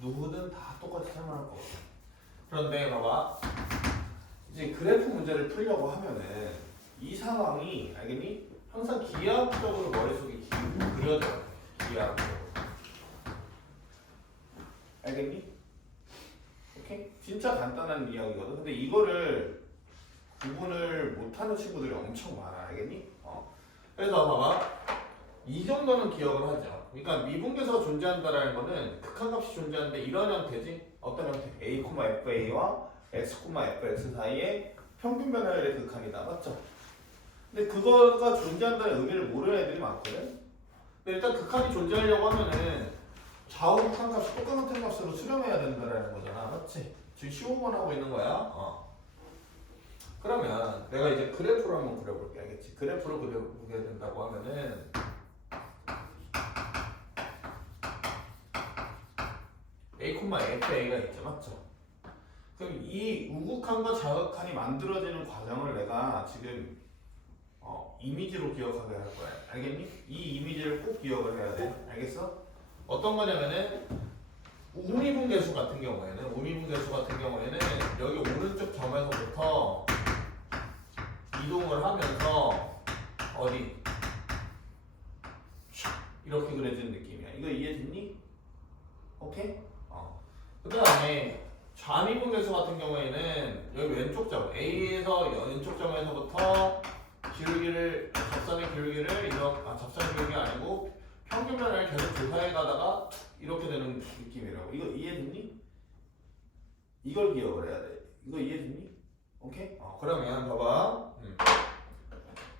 누구든 다 똑같이 설명할 거거든. 그런데 봐봐. 이제 그래프 문제를 풀려고 하면은 이 상황이 알겠니? 항상 기하학적으로 머릿속에 그려져. 기하학적으로. 알겠니? 오케이? 진짜 간단한 이야기거든. 근데 이거를 구분을 못하는 친구들이 엄청 많아. 알겠니? 그래서 봐봐. 이 정도는 기억을 하죠. 그러니까 미분계수가 존재한다라는 거는 극한값이 존재하는데 이런 형태지. 어떤 형태? a, fa와 x, fx 사이에 평균 변화율의 극한이다. 맞죠? 근데 그거가 존재한다는 의미를 모르는 애들이 많거든. 근데 일단 극한이 존재하려고 하면은 좌우 극한값이 똑같은 값으로 수렴해야 된다라는 거잖아. 맞지? 지금 15번 하고 있는 거야. 그러면 내가 이제 그래프를 한번 그려볼게. 알겠지? 그래프를 그려보게 된다고 하면은 a, fa가 있죠. 맞죠? 그럼 이 우극한과 좌극한이 만들어지는 과정을 내가 지금 이미지로 기억하게 할 거야. 알겠니? 이 이미지를 꼭 기억을 해야 돼. 알겠어? 어떤 거냐면은 우미분계수 같은 경우에는 여기 오른쪽 점에서부터 이동을 하면서 어디 이렇게 그려지는 느낌이야. 이거 이해됐니? 오케이? 그 다음에 좌미분계수 같은 경우에는 여기 왼쪽 점 A에서 왼쪽 점에서부터 기울기를 접선의 기울기를 접선의 기울기가 아니고 평균 변화를 계속 조사해 가다가 이렇게 되는 느낌이라고. 이거 이해됐니? 이걸 기억을 해야 돼. 이거 이해됐니? 오케이? 그러면 봐봐.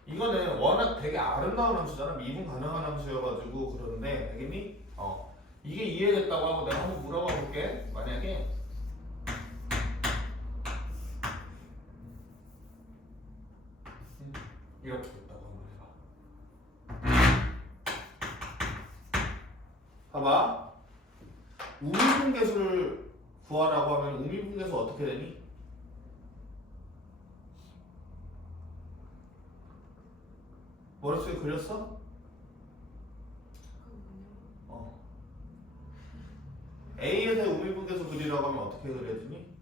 이거는 워낙 되게 아름다운 함수잖아. 미분 가능한 함수여가지고 그러는데 알겠니? 이게 이해됐다고 하고 내가 한번 물어봐 볼게. 만약에 이렇게 됐다고 한번 해봐. 봐봐. 우미분계수를 구하라고 하면 우미분계수 어떻게 되니? 머릿속에 그렸어? A에 대해 우미분계수 그리라고 하면 어떻게 그려지니?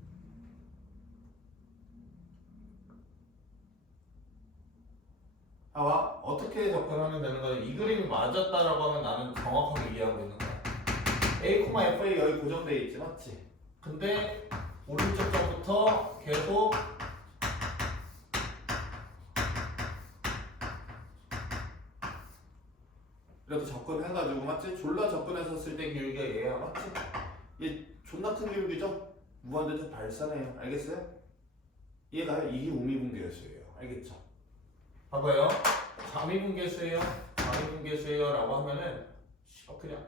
봐봐. 어떻게 접근하면 되는 거야? 이 그림이 맞았다라고 하면 나는 정확하게 이해하고 있는 거야. A, FA 여기 고정되어 있지, 맞지? 근데 오른쪽 점부터 계속 이렇게 접근해가지고 맞지? 졸라 접근했었을 때 기울기가 얘야, 맞지? 얘 존나 큰 기울기죠? 무한대체 발산해요. 알겠어요? 얘가요? 이게 우미분계수예요. 알겠죠? 봐봐요. 좌미분계수예요. 좌미분계수예요 라고 하면은 그냥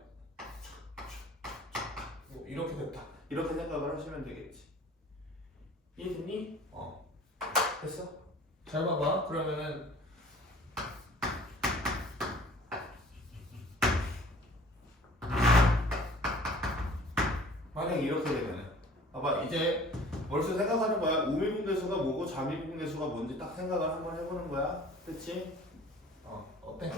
이렇게 됐다. 이렇게 생각을 하시면 되겠지. 이해됐니? 됐어? 잘 봐봐. 그러면은 만약에 이렇게 되면은 봐봐. 이제 벌써 생각하는 거야. 우미분계수가 뭐고 좌미분계수가 뭔지 딱 생각을 한번 해보는 거야. 그치? 어때?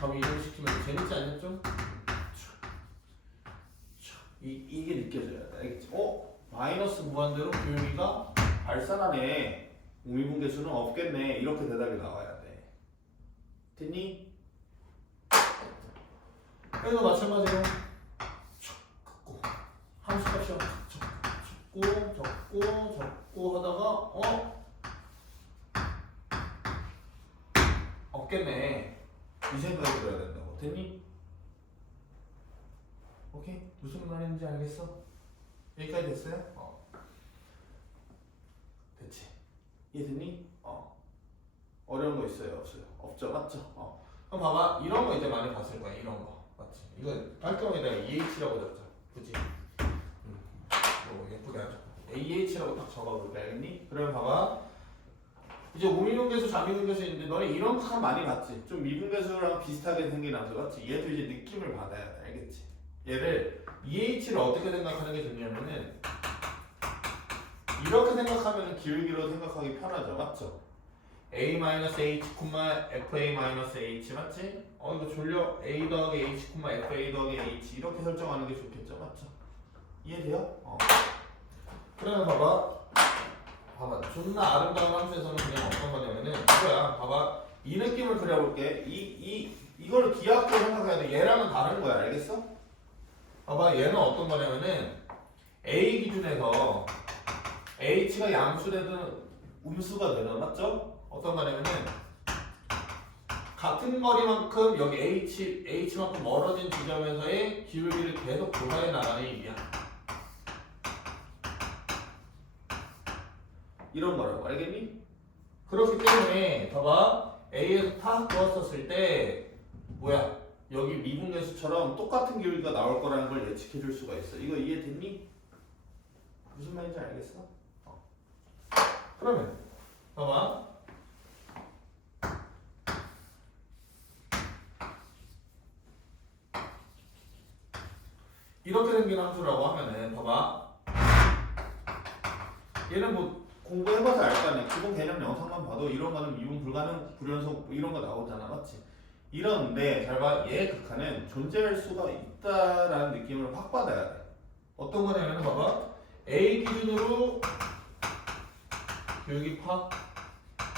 점 이동시키면 재밌지 않냐 좀? 이게 느껴져야 돼. 알겠지? 마이너스 무한대로 기울기가 발산하네. 우미분계수는 없겠네. 이렇게 대답이 나와야 돼. 됐니? 그래도 마찬가지로 긋고 함수값이요. 적고 하다가 없겠네. 이 생각을 들어야 된다고. 됐니? 오케이? 무슨 말인지 알겠어? 여기까지 됐어요? 됐지? 이해됐니? 어려운 거 있어요? 없어요? 없죠? 맞죠? 그럼 봐봐 이런 거 이제 많이 봤을 거야 이런 거 맞지? 이거 깔끔하게 내가 EH라고 적자 굳이 뭐 예쁘게 하자 AH라고 딱 적어볼게 알겠니? 그러면 봐봐 이제 우미분계수 자미분계수 있는데 너네 이런 거 많이 봤지? 좀 미분계수랑 비슷하게 생긴 함수 맞지? 얘도 이제 느낌을 받아야 돼 알겠지? 얘를 EH를 어떻게 생각하는 게 좋냐면은 이렇게 생각하면 기울기로 생각하기 편하죠 맞죠? A-H, FA-H 맞지? 이거 졸려? A 더하기 H, FA 더하기 H 이렇게 설정하는 게 좋겠죠 맞죠? 이해돼요? 그러면 봐봐 존나 아름다운 함수에서는 그냥 어떤 거냐면은 이거야 봐봐 이 느낌을 그려볼게 이거를 기하학적으로 생각해야 돼 얘랑은 다른 거야 알겠어? 봐봐 얘는 어떤 거냐면은 A 기준에서 H가 양수되든 음수가 되든 맞죠? 어떤 거냐면은 같은 거리만큼 여기 H만큼 멀어진 지점에서의 기울기를 계속 조사해 나가는 의미야 이런 거라고 알겠니? 그렇기 때문에 봐봐 A에서 탁 그었었을 때 뭐야 여기 미분계수처럼 똑같은 기울기가 나올 거라는 걸 예측해 줄 수가 있어 이거 이해됐니? 무슨 말인지 알겠어? 그러면 봐봐 이렇게 생긴 함수라고 하면은 봐봐 얘는 뭐 공부해봐서 알 거 아니야 기본 개념 영상만 봐도 이런 거는 미분 불가능 불연속 이런 거 나오잖아 맞지? 이런데 잘 봐 얘의 극한은 존재할 수가 있다라는 느낌을 확 받아야 돼 어떤 거냐면 봐봐 A 기준으로 기울기 팍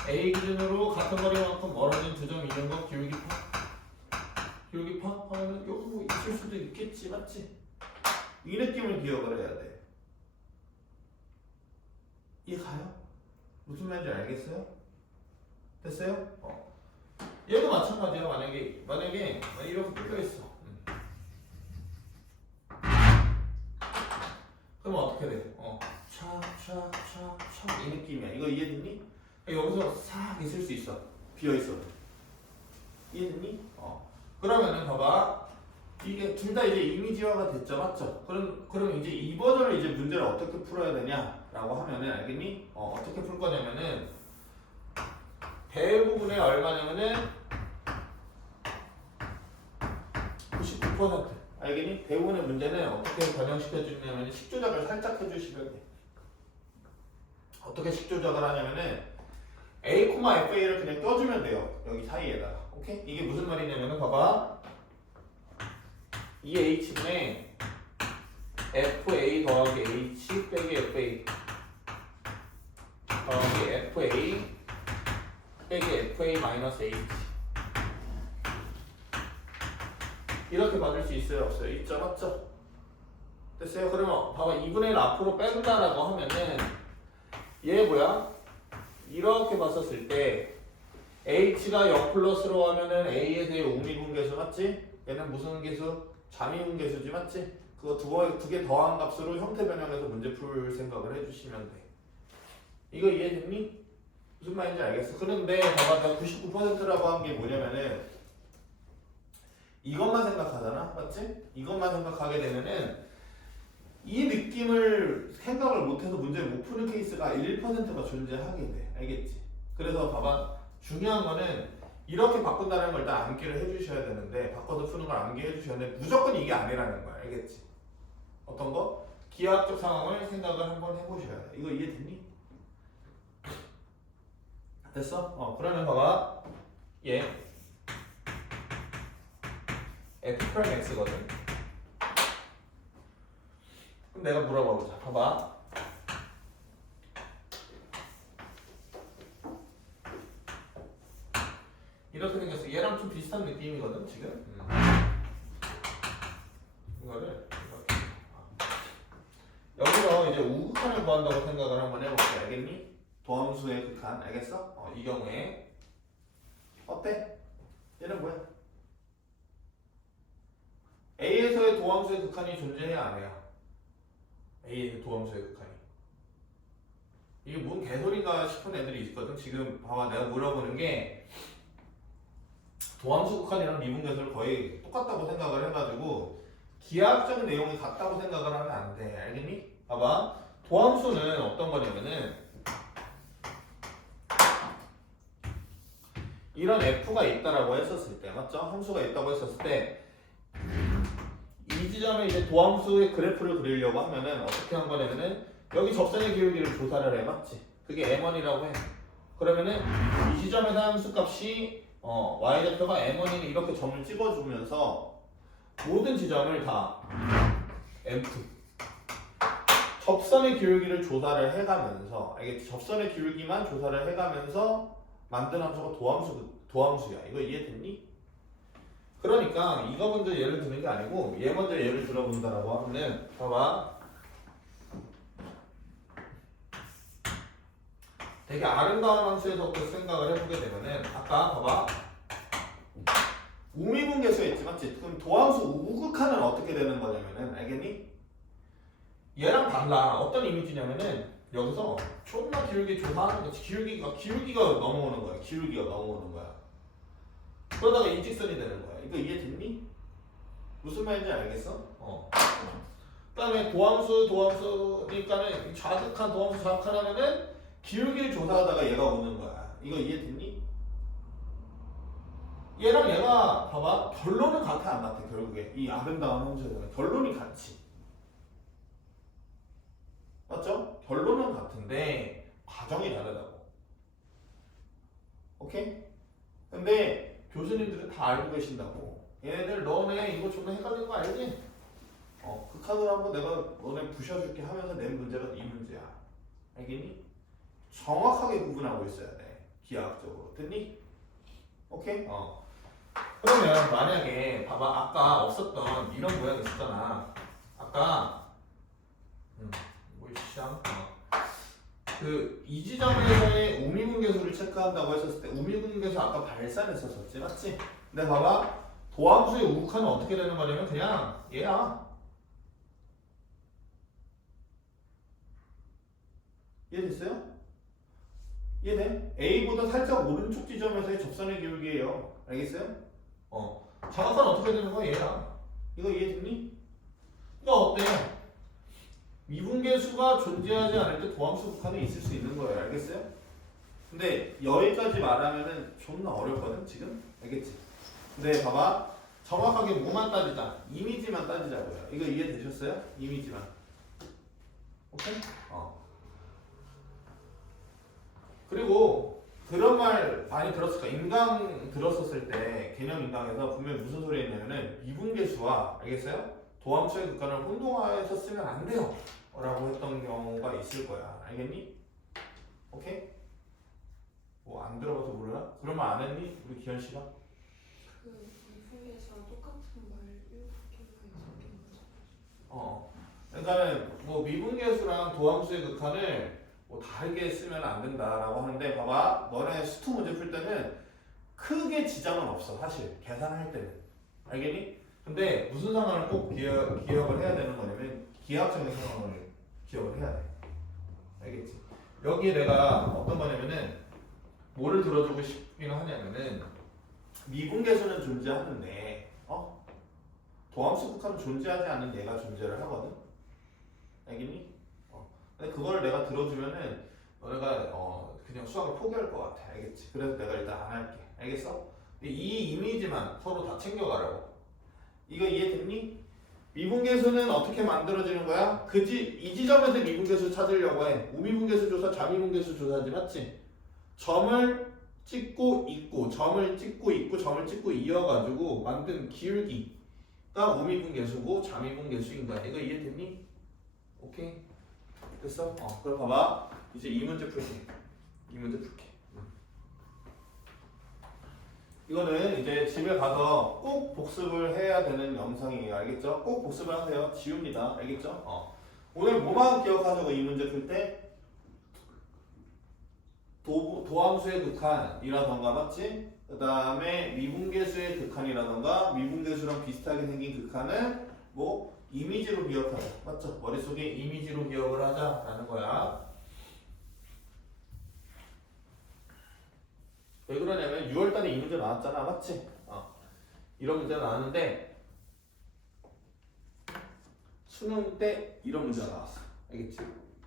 A 기준으로 같은 거리만큼 멀어진 두 점 이런 거 기울기 팍 하면은 여기 뭐 있을 수도 있겠지 맞지? 이 느낌을 기억을 해야 돼 이해 가요? 무슨 말인지 알겠어요? 됐어요? 얘도 마찬가지야 만약에 이렇게 뚫려 있어 그럼 어떻게 돼? 촥촥촥촥 이 느낌이야 이거 이해됐니? 여기서 싹 있을 수 있어 비어있어 이해됐니? 그러면은 봐봐 이게 둘 다 이제 이미지화가 됐죠 맞죠? 그럼 이제 이 버전을 이제 문제를 어떻게 풀어야 되냐라고 하면은 알겠니? 어떻게 풀 거냐면은 대부분의 얼마냐면은 99% 알겠니? 대부분의 문제는 어떻게 변형시켜 주냐면 식조작을 살짝 해주시면 돼 어떻게 식조작을 하냐면은 A, FA를 그냥 껴주면 돼요 여기 사이에다가 오케이? 이게 무슨 말이냐면은 봐봐 이 H분에 FA 더하기 H 빼기 FA 더하기 FA 빼기 FA 마이너스 H 이렇게 받을 수 있어요 없어요? 있죠 맞죠? 됐어요? 그러면 봐봐 2분의 1 앞으로 뺀다라고 하면은 얘 뭐야? 이렇게 봤었을 때 H가 역플러스로 하면은 A에 대해 우미분계수 맞지? 얘는 무슨 계수? 자미분계수지 맞지? 그거 두 개 더한 값으로 형태 변형해서 문제 풀 생각을 해주시면 돼 이거 이해됐니? 무슨 말인지 알겠어? 그런데 봐봐 내가 99%라고 한 게 뭐냐면은 이것만 생각하잖아 맞지? 이것만 생각하게 되면은 이 느낌을 생각을 못해서 문제를 못 푸는 케이스가 1%가 존재하게 돼 알겠지? 그래서 봐봐 중요한 거는 이렇게 바꾼다는 걸 일단 암기를 해주셔야 되는데 바꿔서 푸는 걸 암기해 주셔야 되는데 무조건 이게 아니라는 거야 알겠지? 어떤 거? 기하학적 상황을 생각을 한번 해보셔야 돼 이거 이해됐니? 됐어? 그러면 봐봐 얘 F 프라임 X거든 그럼 내가 물어봐보자 봐봐 이렇게 생겼어 얘랑 좀 비슷한 느낌이거든 지금 이거를 이렇게 여기서 이제 우극한을 구한다고 생각을 한번 해볼게 알겠니? 도함수의 극한 알겠어? 이 경우에 어때? 얘는 뭐야? A에서의 도함수의 극한이 존재해야 안 해요? A에서 도함수의 극한이 이게 뭔 개소리인가 싶은 애들이 있거든. 지금 봐봐, 내가 물어보는 게 도함수 극한이랑 미분계수를 거의 똑같다고 생각을 해가지고 기하학적인 내용이 같다고 생각을 하면 안 돼. 알겠니? 봐봐, 도함수는 어떤 거냐면은 이런 f가 있다라고 했었을 때, 맞죠? 함수가 있다고 했었을 때 이 지점에 이제 도함수의 그래프를 그리려고 하면은 어떻게 한 거냐면은 여기 접선의 기울기를 조사를 해, 맞지? 그게 m1이라고 해. 그러면은 이 지점에서 함수값이 y좌표가 m1이니 이렇게 점을 찍어주면서 모든 지점을 다 m2 접선의 기울기를 조사를 해가면서, 알겠지? 접선의 기울기만 조사를 해가면서 만든 함수가 도함수야. 이거 이해됐니? 그러니까 이거 먼저 예를 드는 게 아니고 얘 먼저 예를 들어본다라고 하면은 봐봐, 되게 아름다운 함수에서부터 생각을 해보게 되면은 아까 봐봐 우미분계수가 있지, 맞지? 그럼 도함수 우극한은 어떻게 되는 거냐면은, 알겠니? 얘랑 달라. 어떤 이미지냐면은 여기서 존나 기울기 조사하는 거지. 기울기가 넘어오는 거야. 기울기가 넘어오는 거야. 그러다가 일직선이 되는 거야. 이거 이해됐니? 무슨 말인지 알겠어? 그 다음에 도함수니까는 좌극한 도함수 좌극한 하면은 기울기를 조사하다가 얘가 오는 거야. 이거 이해됐니? 얘랑 얘가 봐봐, 결론은 같아 안 같아? 결국에 이 아름다운 함수에서는 결론이 같지, 맞죠? 결론은 같은데 과정이 다르다고. 오케이? 근데 교수님들은 다 알고 계신다고. 얘네들 너네 이거 존나 헷갈리는 거 알지? 그 카드를 한번 내가 너네 부셔줄게 하면서 낸 문제가 이 문제야. 알겠니? 정확하게 구분하고 있어야 돼. 기하학적으로. 됐니? 오케이? 그러면 만약에 봐봐, 아까 없었던 이런 모양 있었잖아. 아까 뭐시장? 이 지점에서의 우미분계수를 체크한다고 했었을 때 우미분계수 아까 발산했었었지, 맞지? 근데 봐봐, 도함수의 우극한은 어떻게 되는 거냐면 그냥 얘야. 이해됐어요? 이해돼? A보다 살짝 오른쪽 지점에서의 접선의 기울기예요. 알겠어요? 정확한 어떻게 되는 거야? 얘야. 이거 이해됐니? 그러니까 어때? 미분계수가 존재하지 않을 때 도함수 극한은 있을 수 있는 거예요. 알겠어요? 근데 여기까지 말하면은 존나 어렵거든 지금? 알겠지? 근데 봐봐, 정확하게 뭐만 따지자, 이미지만 따지자고요. 이거 이해되셨어요? 이미지만. 오케이? 그리고 그런 말 많이 들었을 거야. 인강 들었었을 때 개념 인강에서 분명히 무슨 소리 했냐면은 미분계수와, 알겠어요? 도함수의 극한을 혼동해서 쓰면 안 돼요 라고 했던 경우가 있을 거야. 알겠니? 오케이? 뭐 안 들어봐서 몰라? 그러면 안 했니? 우리 기현 씨가? 그 미분계수랑 똑같은 말 7개가 6개인 그러니까는 뭐 미분계수랑 도함수의 극한을 뭐 다르게 쓰면 안 된다라고 하는데, 봐봐, 너네 수투 문제 풀 때는 크게 지장은 없어 사실 계산할 때는. 알겠니? 근데 무슨 상황을 꼭 기억을 해야 되는 거냐면 기하학적인 상황을 기억을 해야 돼. 알겠지? 여기에 내가 어떤 거냐면은 뭐를 들어주고 싶긴 하냐면은 미분계수는 존재하는데 도함수 극한은 존재하지 않는 얘가 존재를 하거든. 알겠니? 근데 그걸 내가 들어주면은 너네가 그냥 수학을 포기할 것 같아. 알겠지? 그래서 내가 일단 안 할게. 알겠어? 근데 이 이미지만 서로 다 챙겨가라고. 이거 이해됐니? 미분계수는 어떻게 만들어지는 거야? 이 지점에서 미분계수 찾으려고 해. 우미분계수 조사, 좌미분계수 조사지, 맞지? 점을 찍고 있고, 점을 찍고 있고, 점을 찍고 이어가지고 만든 기울기가 우미분계수고 좌미분계수인 거야. 이거 이해됐니? 오케이? 됐어? 그럼 봐봐. 이제 이 문제 풀게. 이 문제 풀게. 이거는 이제 집에 가서 꼭 복습을 해야 되는 영상이에요. 알겠죠? 꼭 복습을 하세요. 지웁니다. 알겠죠? 오늘 뭐만 기억하자고 이 문제 풀 때? 도함수의 극한이라던가, 맞지? 그 다음에 미분계수의 극한이라던가 미분계수랑 비슷하게 생긴 극한은 뭐 이미지로 기억하자. 맞죠? 머릿속에 이미지로 기억을 하자라는 거야. 왜 그러냐면 6월달에 이 문제 나왔잖아, 맞지? 이런 문제가 나왔는데 수능 때 이런 문제가 나왔어, 알겠지?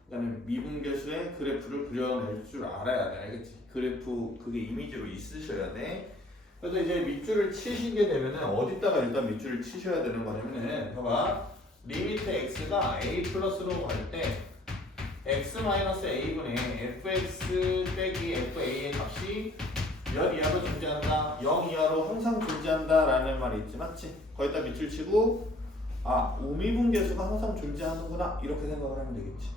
그다음에 미분계수의 그래프를 그려낼 줄 알아야 돼, 알겠지? 그래프 그게 이미지로 있으셔야 돼. 그래서 이제 밑줄을 치시게 되면은 어디다가 일단 밑줄을 치셔야 되는 거냐면은 봐봐, 리미트 x가 a 플러스로 갈 때 x 마이너스 a분의 fx 빼기 fa의 값이 몇 이하로 존재한다? 0 이하로 항상 존재한다 라는 말이 있지, 맞지? 거기다 밑줄 치고 우미분계수가 항상 존재하는구나 이렇게 생각을 하면 되겠지.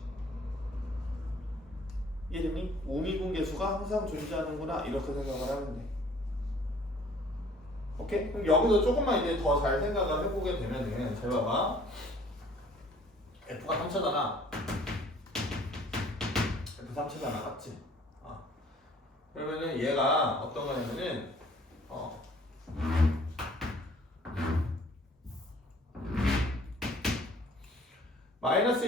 이해됐니? 우미분계수가 항상 존재하는구나 이렇게 생각을 하면 돼. 오케이? 그럼 여기서 조금만 이제 더 잘 생각을 해보게 되면은 잘 봐봐, f가 3차잖아. f 3차잖아, 맞지? 그러면은 얘가 어떤 거냐면은 마이너스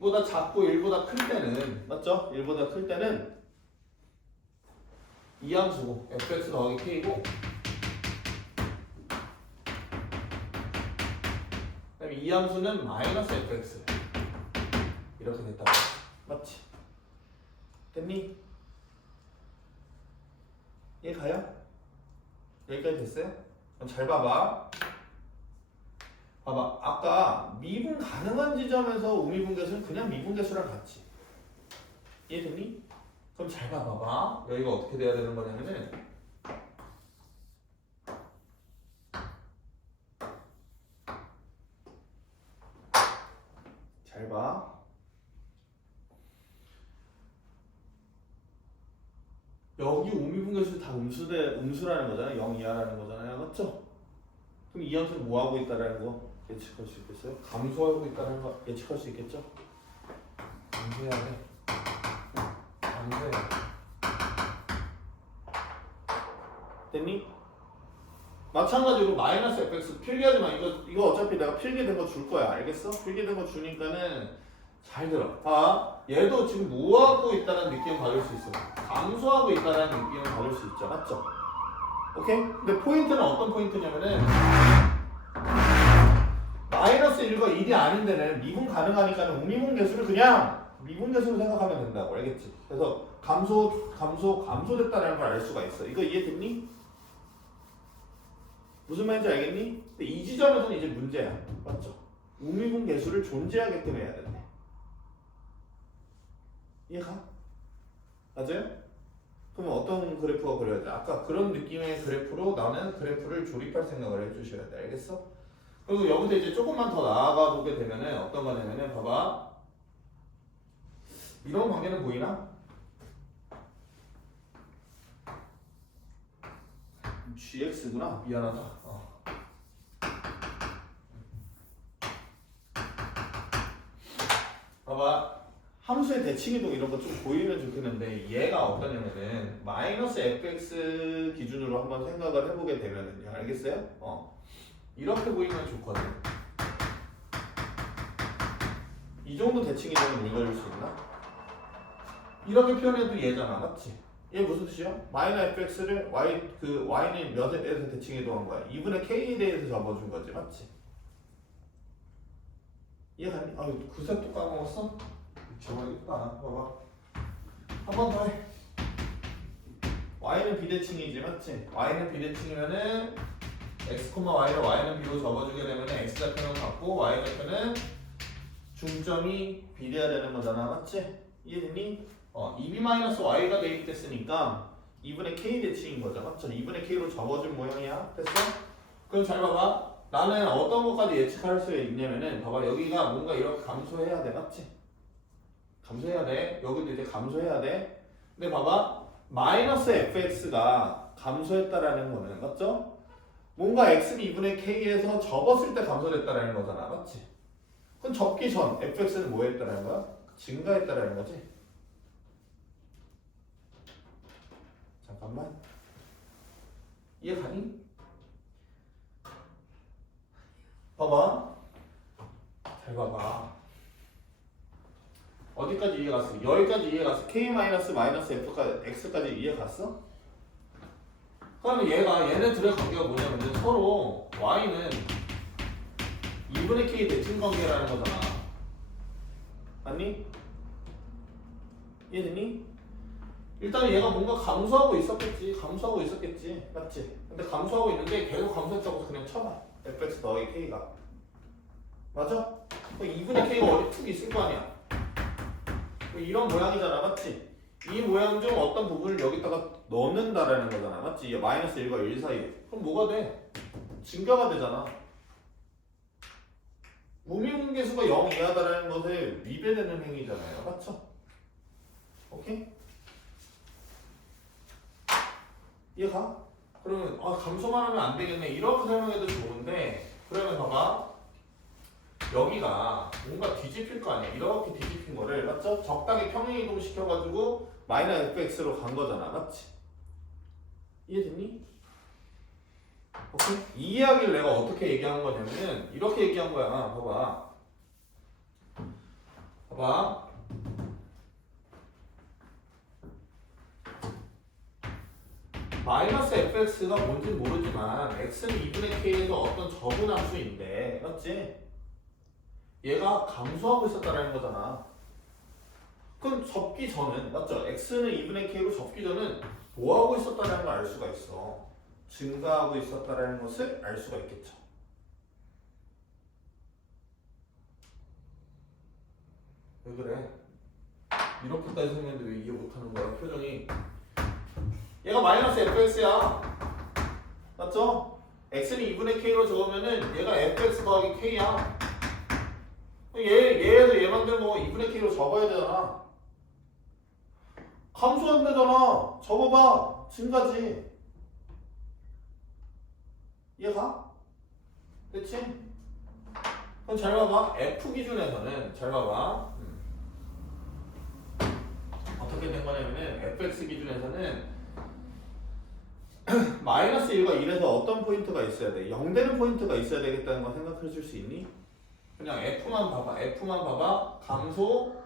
1보다 작고 1보다 클 때는, 맞죠? 1보다 클 때는 이 함수고 fx 더하기 k고, 그다음에 이 함수는 마이너스 fx 이렇게 됐다, 맞지? 됐니? 얘 가요? 여기까지 됐어요? 그럼 잘 봐봐. 봐봐, 아까 미분 가능한 지점에서 우미분계수는 그냥 미분계수랑 같이. 이해됐니? 그럼 잘 봐봐. 여기가 어떻게 돼야 되는 거냐면은 잘 봐. 여기 우미분계수 다 음수라는 거잖아요. 0 이하라는 거잖아요, 맞죠? 그럼 이 함수는 뭐 하고 있다라는 거 예측할 수 있겠어요? 감소하고 있다는 거 예측할 수 있겠죠? 감소해야 돼. 감소해야 돼. 됐니? 마찬가지로 마이너스 fx 필기하지 마. 이거 어차피 내가 필기된 거 줄 거야. 알겠어? 필기된 거 주니까는 잘 들어. 봐. 얘도 지금 뭐 하고 있다는 느낌을 받을 수 있어. 감소하고 있다는 느낌을 받을 수 있죠. 맞죠? 오케이? 근데 포인트는 어떤 포인트냐면은 마이너스 1과 1이 아닌 데는 미분 가능하니까 우미분계수를 그냥 미분계수로 생각하면 된다고, 알겠지? 그래서 감소됐다는 걸 알 수가 있어. 이거 이해됐니? 무슨 말인지 알겠니? 근데 이 지점에서는 이제 문제야, 맞죠? 우미분계수를 존재하게끔 해야 된대. 이해가? 맞아요? 그러면 어떤 그래프가 그려야 돼? 아까 그런 느낌의 그래프로 나는 그래프를 조립할 생각을 해주셔야 돼, 알겠어? 그리고 여기서 이제 조금만 더 나아가 보게 되면은 어떤 거냐면은 봐봐, 이런 관계는 보이나? gx구나. 미안하다. 봐봐, 함수의 대칭이동 이런 거 좀 보이면 좋겠는데 얘가 어떠냐면은 마이너스 fx 기준으로 한번 생각을 해보게 되면은요, 알겠어요? 이렇게 보이면 좋거든. 이 정도 대칭이동은 읽어줄 수 있나? 이렇게 표현해도 얘잖아, 맞지? 얘 무슨 뜻이야? 마이너스 fx를 y는 몇에 대해서 대칭이동한 거야? 2분의 k에 대해서 접어준 거지, 맞지? 이해가니? 그새 또 까먹었어? 저번이다. 봐봐. 한 번 더 해. y는 비대칭이지, 맞지? y는 비대칭이면은 x, y를 y는 b로 접어주게 되면은 x좌표는 같고 y좌표는 중점이 비례해야 되는 거잖아, 맞지? 이해됐니? 2b-y가 대입됐으니까 2분의 k 대칭인 거죠, 맞죠? 2분의 k로 접어준 모양이야. 됐어? 그럼 잘 봐봐. 나는 어떤 것까지 예측할 수 있냐면은 봐봐, 여기가 뭔가 이렇게 감소해야 돼, 맞지? 감소해야 돼. 여기도 이제 감소해야 돼. 근데 봐봐, 마이너스 fx가 감소했다라는 거는, 맞죠? 뭔가 x는 2분의 k에서 접었을 때 감소됐다라는 거잖아, 맞지? 그럼 접기 전 fx는 뭐 했다라는 거야? 증가했다라는 거지? 잠깐만, 이해가니? 봐봐, 잘 봐봐. 어디까지 이해갔어? 여기까지 이해갔어. k-f까지 x까지 이해갔어? 그러면 얘네 둘의 관계가 뭐냐면 서로 y는 2분의 k 대칭 관계라는 거잖아. 맞니? 이해되니? 일단 얘가 뭔가 감소하고 있었겠지. 맞지? 근데 감소하고 있는데 계속 감소했다고 그냥 쳐봐. fx 더하기 k가. 맞아? 2분의 k가 어디 툭 있을 거 아니야. 이런 모양이잖아. 맞지? 이 모양 중 어떤 부분을 여기다가 넣는다라는 거잖아. 맞지? 마이너스 1과 1 사이에. 그럼 뭐가 돼? 증가가 되잖아. 무미분계수가 0 이하다라는 것에 위배되는 행위잖아요. 맞죠? 오케이? 이해가? 그러면 감소만 하면 안 되겠네. 이렇게 설명해도 좋은데 그러면 봐봐. 여기가 뭔가 뒤집힐 거 아니야. 이렇게 뒤집힌 거를 맞죠? 적당히 평행이동 시켜가지고 마이너스 fx로 간 거잖아. 맞지? 이해됐니? 오케이? 이 이야기를 내가 어떻게 얘기한 거냐면은 이렇게 얘기한 거야. 봐봐. 마이너스 fx가 뭔지 모르지만 x는 2분의 k에서 어떤 저분함수인데 맞지? 얘가 감소하고 있었다는 거잖아. 그럼 접기 전은 맞죠? x는 2분의 k로 접기 전은 뭐하고 있었다는 걸 알 수가 있어. 증가하고 있었다는 것을 알 수가 있겠죠. 왜 그래? 이렇게까지 설명했는데 왜 이해 못하는 거야? 표정이. 얘가 마이너스 fx야. 맞죠? x는 2분의 k로 적으면은 얘가 fx 더하기 k야. 얘에서 얘 만들면 2분의 k로 적어야 되잖아. 감소한다잖아. 적어봐. 증가지. 이해가? 됐지? 그럼 잘 봐봐. f 기준에서는 잘 봐봐. 어떻게 된 거냐면은 fx 기준에서는 마이너스 1과 1에서 어떤 포인트가 있어야 돼? 0 되는 포인트가 있어야 되겠다는 거 생각해 줄 수 있니? 그냥 f만 봐봐. 감소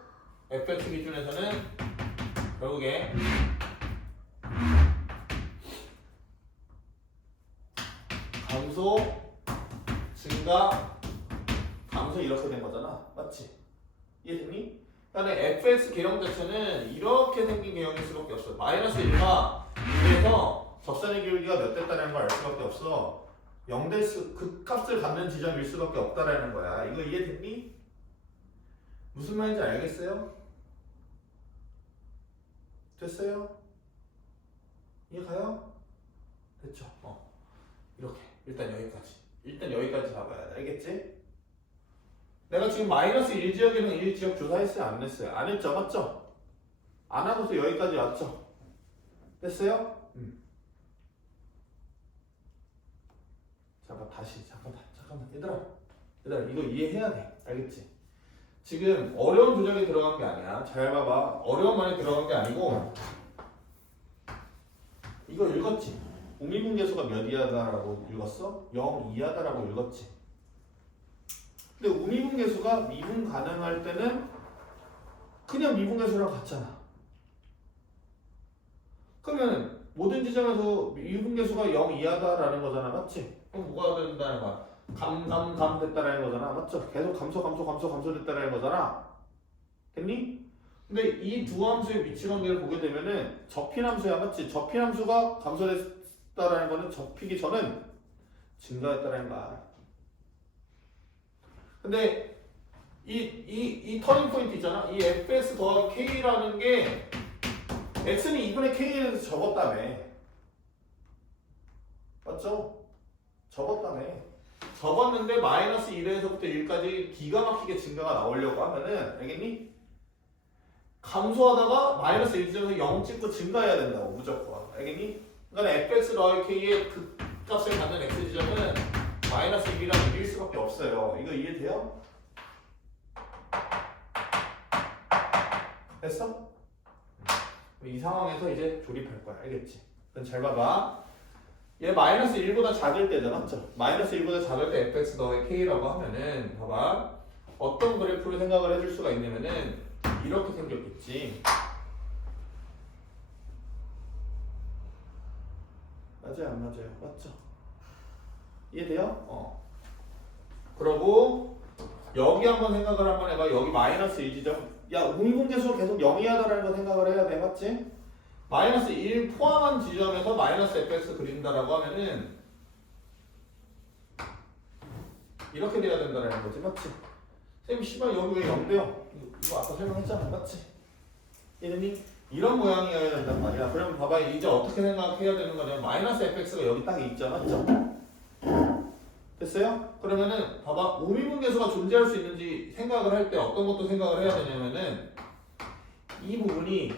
fx 기준에서는 결국에 감소, 증가, 감소 이렇게 된 거잖아. 맞지? 이해됐니? 그러니까 fx 개형 자체는 이렇게 생긴 개형일 수밖에 없어. 마이너스 1과 1에서 접선의 기울기가 몇 됐다는 걸 알 수밖에 없어. 0 될 그 값을 갖는 지점일 수밖에 없다라는 거야. 이거 이해됐니? 무슨 말인지 알겠어요? 됐어요? 이해가요? 됐죠? 이렇게 일단 여기까지 잡아야 돼. 알겠지? 내가 지금 마이너스 1지역이랑 1지역 조사했어요? 안 했어요? 안 했죠? 맞죠? 안 하고서 여기까지 왔죠? 됐어요? 잠깐만 얘들아 이거 이해해야 돼. 알겠지? 지금 어려운 조작이 들어간 게 아니야. 잘 봐봐. 어려운 말이 들어간 게 아니고 이거 읽었지? 우미분계수가 몇 이하다라고 읽었어? 0 이하다라고 읽었지? 근데 우미분계수가 미분 가능할 때는 그냥 미분계수랑 같잖아. 그러면 모든 지점에서 미분계수가 0 이하다라는 거잖아. 맞지? 그럼 뭐가 된다는 거야? 감 됐다라는 거잖아. 맞죠? 계속 감소 됐다라는 거잖아. 됐니? 근데 이 두 함수의 위치 관계를 보게 되면은 접힌 함수야. 맞지? 접힌 함수가 감소됐다라는 거는 접히기 전은 증가했다라는 거야. 근데 이 터닝 포인트 있잖아. 이 fx 더하기 k라는 게 x는 2분의 k에서 접었다며. 맞죠? 접었는데 마이너스 1에서부터 1까지 기가 막히게 증가가 나오려고 하면은 알겠니? 감소하다가 마이너스 1점에서 0 찍고 증가해야 된다고 무조건. 알겠니? 그러니까 fx 더하기 k의 그 값을 갖는 x 지점은 마이너스 1이랑 1일 수밖에 없어요. 이거 이해돼요? 됐어? 이 상황에서 이제 조립할 거야. 알겠지? 그럼 잘 봐봐. 얘 마이너스 1보다 작을 때잖아. 맞죠? 마이너스 1보다 작을 때 fx 더하기 k라고 하면은 봐봐. 어떤 그래프를 생각을 해줄 수가 있냐면은 이렇게 생겼겠지. 맞아요 안 맞아요? 맞죠? 이해돼요? 그러고 여기 한번 생각을 한번 해봐. 여기 마이너스 1지점. 야 우미분계수 계속 0이하다라는 거 생각을 해야 돼. 맞지? 마이너스 1 포함한 지점에서 마이너스 fx 그린다라고 하면은 이렇게 돼야 된다는 거지. 맞지? 쌤 씨발 여기 왜 0돼요? 이거 아까 설명했잖아. 맞지? 얘는 이런 모양이어야 된단 말이야. 그러면 봐봐 이제 어떻게 생각해야 되는 거냐면 마이너스 fx가 여기 딱 있죠. 맞죠? 됐어요? 그러면은 봐봐 우미분계수가 존재할 수 있는지 생각을 할 때 어떤 것도 생각을 해야 되냐면은 이 부분이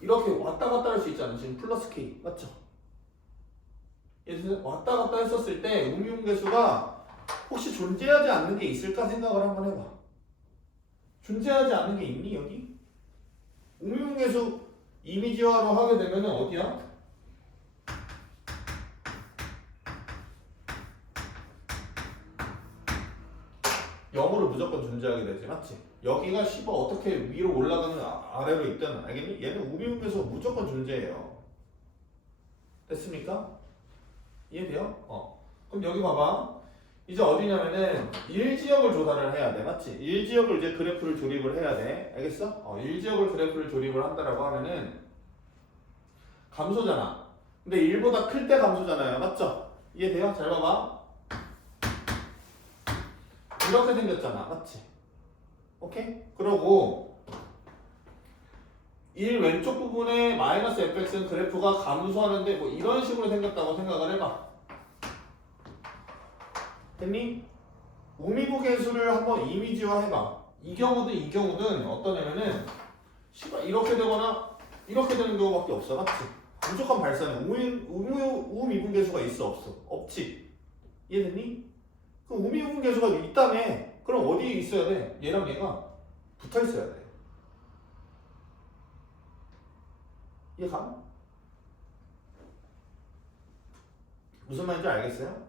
이렇게 왔다 갔다 할 수 있잖아. 지금 플러스 k 맞죠? 그래서 왔다 갔다 했었을 때 우미분계수가 혹시 존재하지 않는 게 있을까 생각을 한번 해봐. 존재하지 않는 게 있니 여기? 우미분계수 이미지화로 하게 되면은 어디야? 0으로 무조건 존재하게 되지. 맞지? 여기가 10은 어떻게 위로 올라가는 아래로 있든 알겠니? 얘는 우미분계수가 무조건 존재해요. 됐습니까? 이해돼요? 그럼 여기 봐봐. 이제 어디냐면은 1지역을 조사를 해야 돼. 맞지? 1지역을 이제 그래프를 조립을 해야 돼. 알겠어? 1지역을 그래프를 조립을 한다라고 하면은 감소잖아. 근데 1보다 클 때 감소잖아요. 맞죠? 이해돼요? 잘 봐봐. 이렇게 생겼잖아. 맞지? 오케이? 그러고 1 왼쪽 부분에 마이너스 fx는 그래프가 감소하는데 뭐 이런 식으로 생겼다고 생각을 해봐. 됐니? 우미분계수를 한번 이미지화 해봐. 이 경우든 어떠냐면은 이렇게 되거나 이렇게 되는 경우밖에 없어. 맞지? 무조건 발산해. 우미분계수가 있어 없어? 없지. 이해됐니? 그럼 우미분계수가 있다며. 그럼 어디에 있어야 돼? 얘랑 얘가 붙어 있어야 돼. 이해가? 무슨 말인지 알겠어요?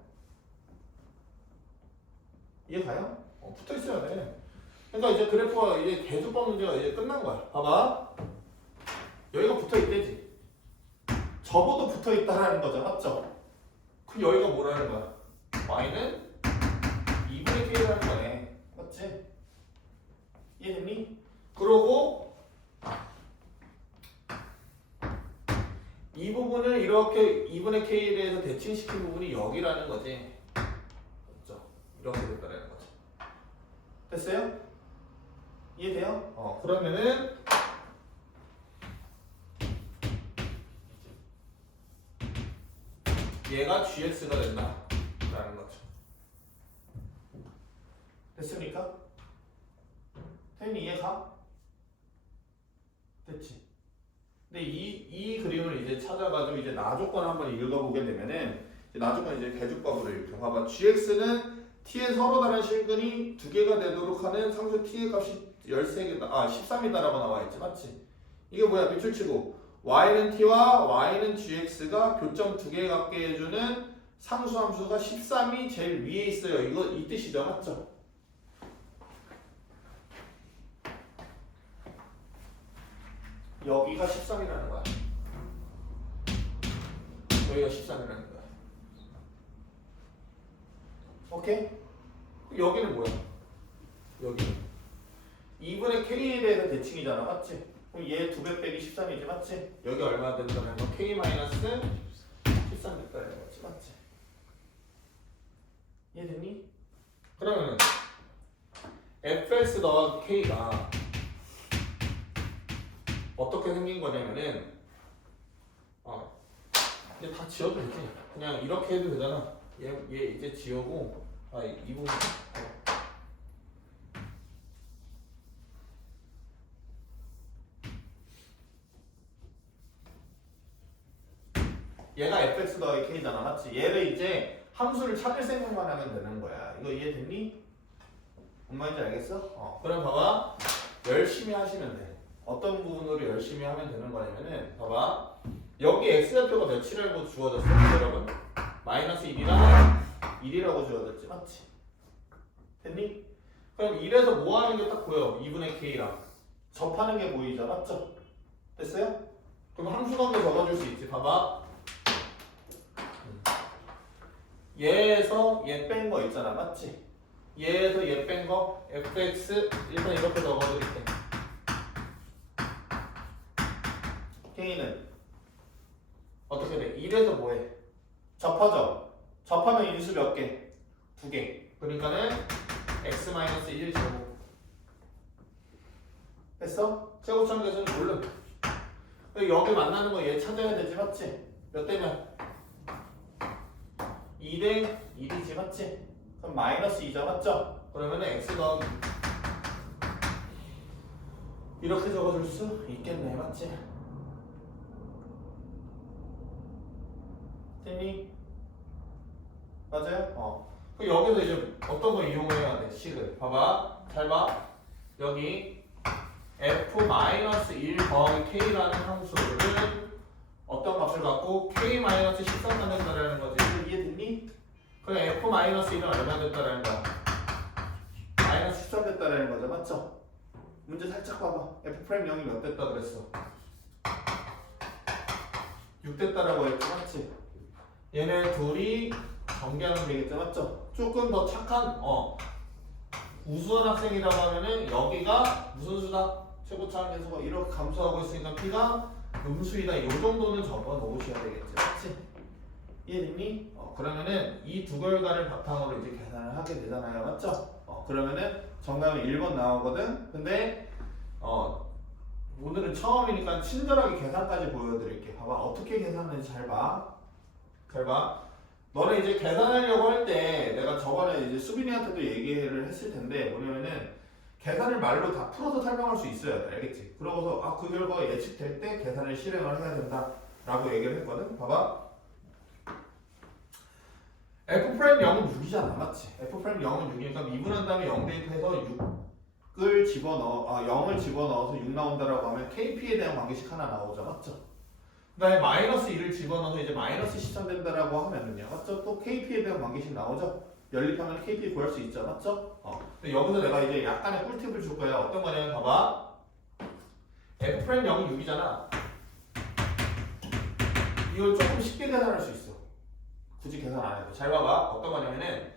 이해가요? 붙어 있어야 돼. 그러니까 이제 그래프가 이제 대조법 문제가 이제 끝난 거야. 봐봐. 여기가 붙어 있대지. 접어도 붙어 있다라는 거죠. 맞죠? 그 여기가 뭐라는 거야? y는 2분의 k라는 거네. 맞지? 이해됐니? 그러고 이 부분을 이렇게 2분의 k에 대해서 대칭시킨 부분이 여기라는 거지. 맞죠? 이렇게 됐다라는 거지. 됐어요? 이해돼요? 그러면은 얘가 gx가 된다 라는 거죠. 됐습니까? 태민이 이해가? 됐지? 근데 이 그림을 이제 찾아가지고 이제 나조건 한번 읽어보게 되면은 나조건 이제 대조법으로 이렇게 봐봐. gx는 t의 서로 다른 실근이 두 개가 되도록 하는 상수 t의 값이 13개다. 13이다라고 나와 있지. 맞지? 이게 뭐야? 밑줄치고 y는 t와 y는 gx가 교점 두 개 갖게 해주는 상수 함수가 13이 제일 위에 있어요. 이거 이 뜻이죠. 맞죠? 여기가 13이라는 거야. 여기가 13이라는 거야. 오케이? 여기는 뭐야? 여기 2분의 k에 대해서 대칭이잖아. 맞지? 그럼 얘 2배 빼기 13이지. 맞지? 여기 얼마 된다는 거? k 마이너스 13 됐다는 거지. 맞지? 이해됐니? 그러면 fx 더하기 k가 어떻게 생긴 거냐면은 이제 다 지워도 되지. 그냥 이렇게 해도 되잖아. 얘 이제 지우고 이 부분 얘가 fx 더하기 k잖아. 맞지? 얘를 이제 함수를 찾을 생각만 하면 되는 거야. 이거 이해됐니? 뭔 말인지 알겠어? 그럼 봐봐. 열심히 하시면 돼. 어떤 부분으로 열심히 하면 되는 거냐면은 봐봐. 여기 x좌표가 몇이라고 주어졌어? 여러분? 마이너스 1이랑 1이라고 주어졌지. 맞지? 됐니? 그럼 1에서 뭐 하는 게 딱 보여? 2분의 k랑 접하는 게 보이죠? 맞죠? 됐어요? 그럼 함수 관계 적어줄 수 있지. 봐봐. 얘에서 얘 뺀 거 있잖아, 맞지? 얘에서 얘 뺀 거 fx 일단 이렇게 적어드릴게. k는 어떻게 돼? 1에서 뭐해? 접하죠? 접하면 인수 몇 개? 2개. 그러니까는 x-1 제곱. 했어? 최고점 계수는 물론 여기 만나는 거 얘 찾아야 되지, 맞지? 몇 대면? 2대 1이지, 맞지? 그럼 마이너스 2죠, 맞죠? 그러면은 x 더하기 이렇게 적어줄 수 있겠네, 맞지? 됐니? 맞아요? 그럼 여기서 이제 어떤 거 이용해야 돼? 식을 봐봐, 잘 봐. 여기 f-1 더하기 k라는 함수를 어떤 값을 갖고 k-13만 된다라는 거지. 이해됐니? 그럼 f-1은 얼마 됐다라는 거야? 마이너스 13 됐다라는 거죠, 맞죠? 문제 살짝 봐봐. f'0이 몇 됐다 그랬어? 6 됐다라고 했지, 맞지? 얘네 둘이 전개하면 되겠죠, 맞죠? 조금 더 착한 우수한 학생이라고 하면은 여기가 무슨 수다? 최고차항 계수가 이렇게 감소하고 있으니까 p가 음수이다. 이 정도는 적어 놓으셔야 되겠죠, 맞지? 이해됐니? 그러면은 이 두 결과를 바탕으로 이제 계산을 하게 되잖아요, 맞죠? 그러면은 정답은 1번 나오거든. 근데 오늘은 처음이니까 친절하게 계산까지 보여드릴게. 봐봐, 어떻게 계산하는지 잘 봐. 잘 봐. 너는 이제 계산하려고 할 때 내가 저번에 이제 수빈이한테도 얘기를 했을 텐데 뭐냐면은 계산을 말로 다 풀어서 설명할 수 있어야 돼, 알겠지? 그러고서 그 결과가 예측될 때 계산을 실행을 해야 된다라고 얘기를 했거든. 봐봐. f'0은 6이잖아, 맞지? f'0은 6이니까 미분한 다음에 0 대입해서 6을 집어넣어, 0을 집어넣어서 6 나온다라고 하면 kp에 대한 관계식 하나 나오죠, 맞죠? 그 다음에 마이너스 1을 집어넣어서 이제 마이너스 13 된다라고 하면은요, 맞죠? 또 kp에 대한 관계식 나오죠? 연립하면 kp 구할 수 있죠, 맞죠? 근데 여기서 내가 이제 약간의 꿀팁을 줄 거야. 어떤 거냐면 봐봐. f'0이 6이잖아. 이걸 조금 쉽게 계산할 수 있어. 굳이 계산 안 해도. 잘 봐봐. 어떤 거냐면은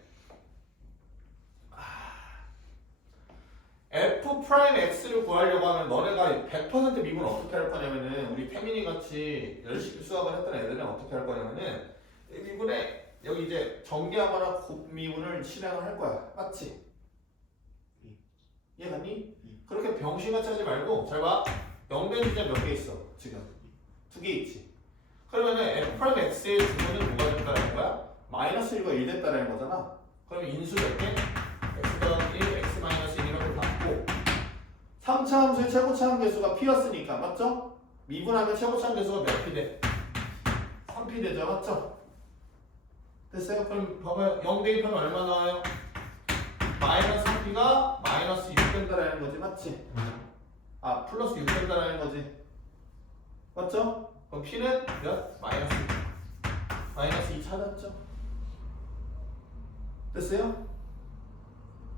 f'x를 구하려고 하면 너네가 100% 미분 어떻게 할 거냐면은 우리 태민이 같이 열심히 수학을 했던 애들은 어떻게 할 거냐면은 이 미분에 여기 이제 전개하거나 곱미분을 실행을 할 거야. 맞지? 이해갔니? 그렇게 병신같이 하지 말고 잘 봐. 0된 주제 몇 개 있어? 지금 2개 있지. 그러면은 f'x의 주문은 뭐가 됐다라는 거야? 마이너스 1과 1 됐다라는 거잖아. 그러면 인수 몇 개? x 더하기 1, x 마이너스 1 이렇게 받고 3차 함수의 최고차항 계수가 p였으니까 맞죠? 미분하면 최고차항 계수가 몇 p 돼? 3p 되죠, 맞죠? 됐어요? 그럼 봐봐요. 0 대입하면 얼마 나와요? 마이너스 3p가 마이너스 6 된다라는 거지, 맞지? 플러스 6 된다라는 거지, 맞죠? 그럼 p는 몇? 마이너스 2. 마이너스 2 찾았죠? 됐어요?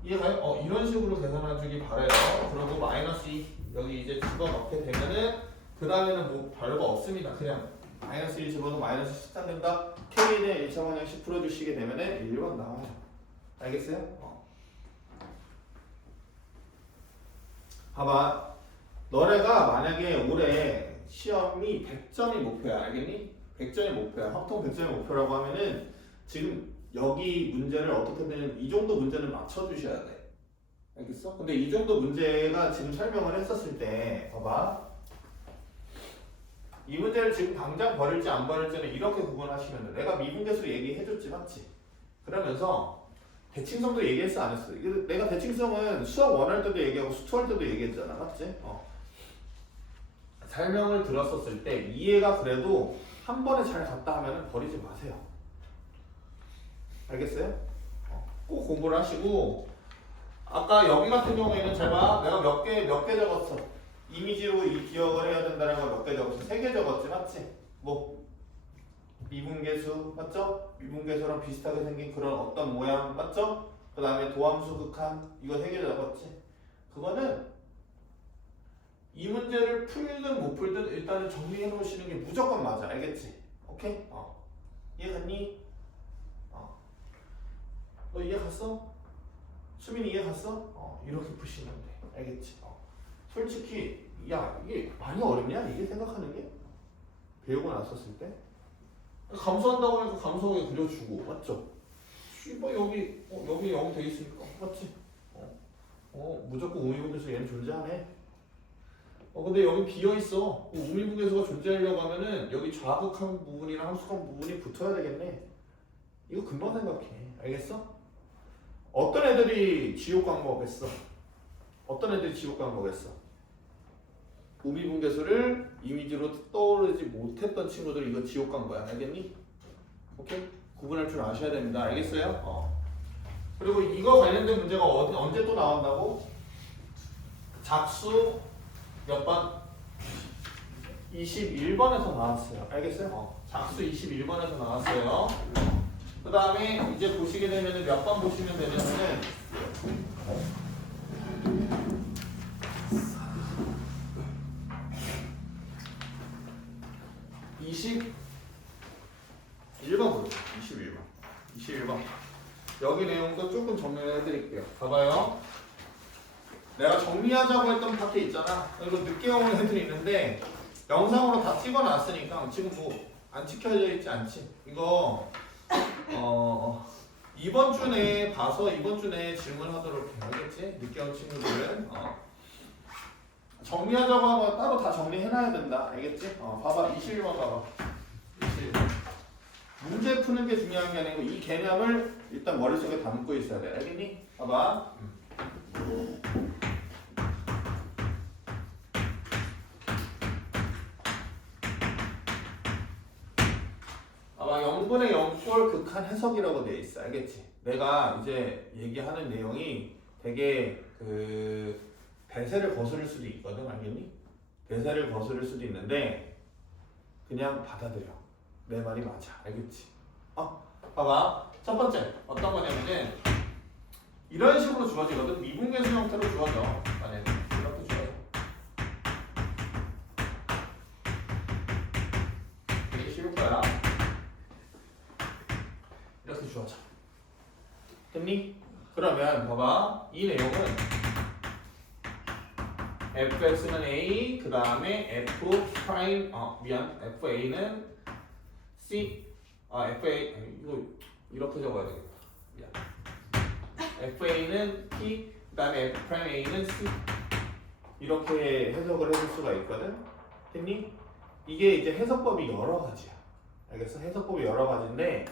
이해가요? 이런 식으로 계산해주기 바래요. 그리고 마이너스 2 여기 이제 집어넣게 되면은 그 다음에는 뭐 별거 없습니다. 그냥 마이너스 1 집어넣으면 마이너스 13 된다. K에 대한 1차 방정식 풀어주시게 되면은 1번 나와요. 알겠어요? 봐봐. 너네가 만약에 올해 시험이 100점이 목표야. 알겠니? 100점이 목표야. 확통 100점이 목표라고 하면은 지금 여기 문제를 어떻게든 이 정도 문제는 맞춰주셔야 돼. 알겠어? 근데 이 정도 문제가 지금 설명을 했었을 때 봐봐. 이 문제를 지금 당장 버릴지 안 버릴지는 이렇게 구분하시면 돼. 내가 미분계수 얘기해줬지, 맞지? 그러면서 대칭성도 얘기했어, 안 했어? 내가 대칭성은 수학 1 할 때도 얘기하고 수 2 할 때도 얘기했잖아, 맞지? 설명을 들었었을 때 이해가 그래도 한 번에 잘 갔다 하면 버리지 마세요. 알겠어요? 꼭 공부를 하시고 아까 여기 같은 경우에는 잘 봐. 내가 몇 개 적었어. 이미지로 이 기억을 해야 된다는 걸 몇 개 적었어. 3개 적었지, 맞지? 뭐 미분계수, 맞죠? 미분계수랑 비슷하게 생긴 그런 어떤 모양, 맞죠? 그 다음에 도함수 극한 이거 3개 적었지? 그거는 이 문제를 풀든 못 풀든 일단은 정리해 놓으시는 게 무조건 맞아. 알겠지? 오케이? 이해갔니? 너 이해 갔어? 수민이 이해 갔어? 이렇게 푸시면 돼. 알겠지? 솔직히 야 이게 많이 어렵냐? 이게 생각하는 게? 배우고 났었을 때? 감소한다고 하니까 감소하게 그려주고 맞죠? 씨발 여기 여기 0 돼 있으니까 맞지? 무조건 우미분계수 얘는 존재하네. 근데 여기 비어 있어. 우미분계수가 존재하려고 하면은 여기 좌극한 부분이랑 함수한 부분이 붙어야 되겠네. 이거 금방 생각해. 알겠어? 어떤 애들이 지옥 광먹했어? 어떤 애들이 지옥 광먹했어? 우미분계수를 이미지로 떠오르지 못했던 친구들 이거 지옥 간 거야. 알겠니? 오케이? 구분할 줄 아셔야 됩니다. 알겠어요? 그리고 이거 관련된 문제가 언제 또 나온다고? 작수 몇 번? 21번에서 나왔어요. 알겠어요? 작수 21번에서 나왔어요. 그 다음에 이제 보시게 되면은 몇 번 보시면 되냐면은 21번 보죠. 21번. 여기 내용도 조금 정리를 해드릴게요. 봐봐요. 내가 정리하자고 했던 파트 있잖아. 이거 늦게 오는 애들이 있는데 영상으로 다 찍어놨으니까 지금 뭐 안 찍혀져 있지 않지? 이거 이번 주 내에 봐서 이번 주 내에 질문하도록 해. 알겠지? 늦게 온 친구들은 정리하자고 하고 따로 다 정리해놔야 된다. 알겠지? 봐봐. 21번 봐봐. 21번. 문제 푸는 게 중요한 게 아니고 이 개념을 일단 머릿속에 담고 있어야 돼. 알겠니? 봐봐. 봐봐. 0분의 0꼴 극한 해석이라고 돼 있어. 알겠지? 내가 이제 얘기하는 내용이 되게 대세를 거스를 수도 있거든. 알겠니? 대세를 거스를 수도 있는데 그냥 받아들여. 내 말이 맞아. 알겠지? 봐봐. 첫 번째 어떤 거냐면은 이런 식으로 주어지거든. 미분계수 형태로 주어져. 만약에 이렇게 주어져. 되게 쉬울 거야. 이렇게 주어져. 됐니? 그러면 봐봐. 이 내용은 fx는 a 그 다음에 f 프라임 fa는 c fa 이거 이렇게 적어야 되겠다. 미안. fa는 p 그 다음에 f 프라임 a는 c 이렇게 해석을 해줄 수가 있거든. 됐니? 이게 이제 해석법이 여러 가지야. 알겠어? 해석법이 여러 가지인데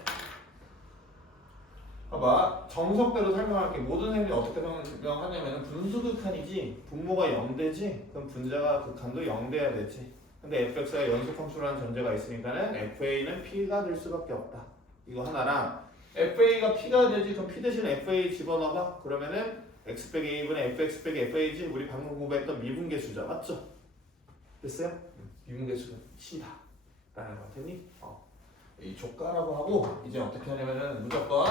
봐봐. 정석대로 설명할게. 모든 선생님이 어떻게 설명하냐면 분수극한이지 분모가 0되지 그럼 분자가 극한도 0돼야 되지. 근데 fx가 연속함수라는 전제가 있으니까는 fa는 p가 될 수밖에 없다. 이거 하나랑 fa가 p가 되지 그럼 p 대신 fa 집어넣어봐. 그러면은 x 빼기 a분의 fx 빼기 fa지 우리 방금 공부했던 미분계수자 맞죠? 됐어요? 미분계수는 c다 라는 거 됐니? 이 조가라고 하고 이제 어떻게 하냐면은 무조건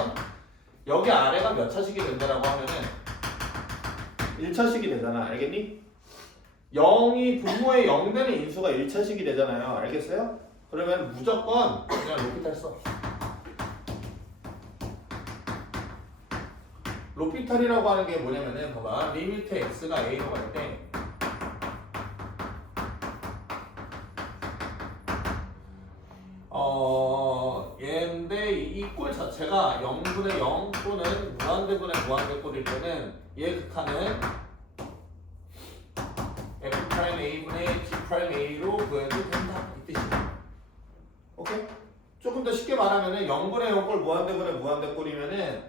여기 아래가 몇 차식이 된다라고 하면은 1차식이 되잖아. 알겠니? 0이 분모에 0 되는 인수가 1차식이 되잖아요. 알겠어요? 그러면 무조건 그냥 로피탈 써. 로피탈이라고 하는 게 뭐냐면은 봐봐. 리미트 x가 a로 갈 때 얘인데 이 꼴 자체가 0분의 0 또는 무한대분의 무한대꼴일 때는 얘 극한은 f 프라임 a분의 g 프라임 a로 구해도 된다 이 뜻이야. 오케이? 조금 더 쉽게 말하면은 0분의 0꼴 무한대분의 무한대꼴이면은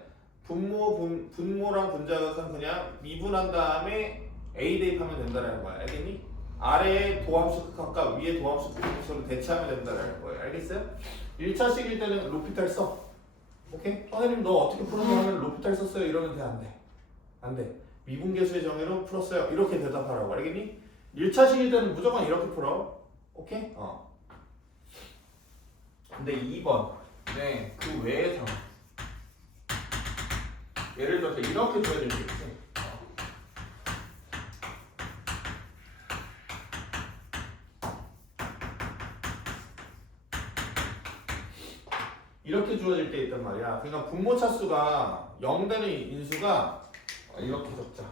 분모랑 분자극한 그냥 미분한 다음에 a 대입하면 된다는 거야. 알겠니? 아래에 도함수 극한과 위에 도함수 극한수를 대체하면 된다는 거예요. 알겠어요? 1차식일 때는 로피탈 써. 오케이? 선생님 너 어떻게 풀었냐 하면 로피탈 썼어요 이러면 돼? 안 돼? 안 돼. 미분계수의 정의로 풀었어요. 이렇게 대답하라고. 알겠니? 1차식일 때는 무조건 이렇게 풀어. 오케이? 근데 2번 네, 그 외의 상황 예를 들어서 이렇게 줘야 수 있지. 이렇게 주어질 때 있단 말이야. 그러니까 분모 차수가 0 되는 인수가 이렇게 적자.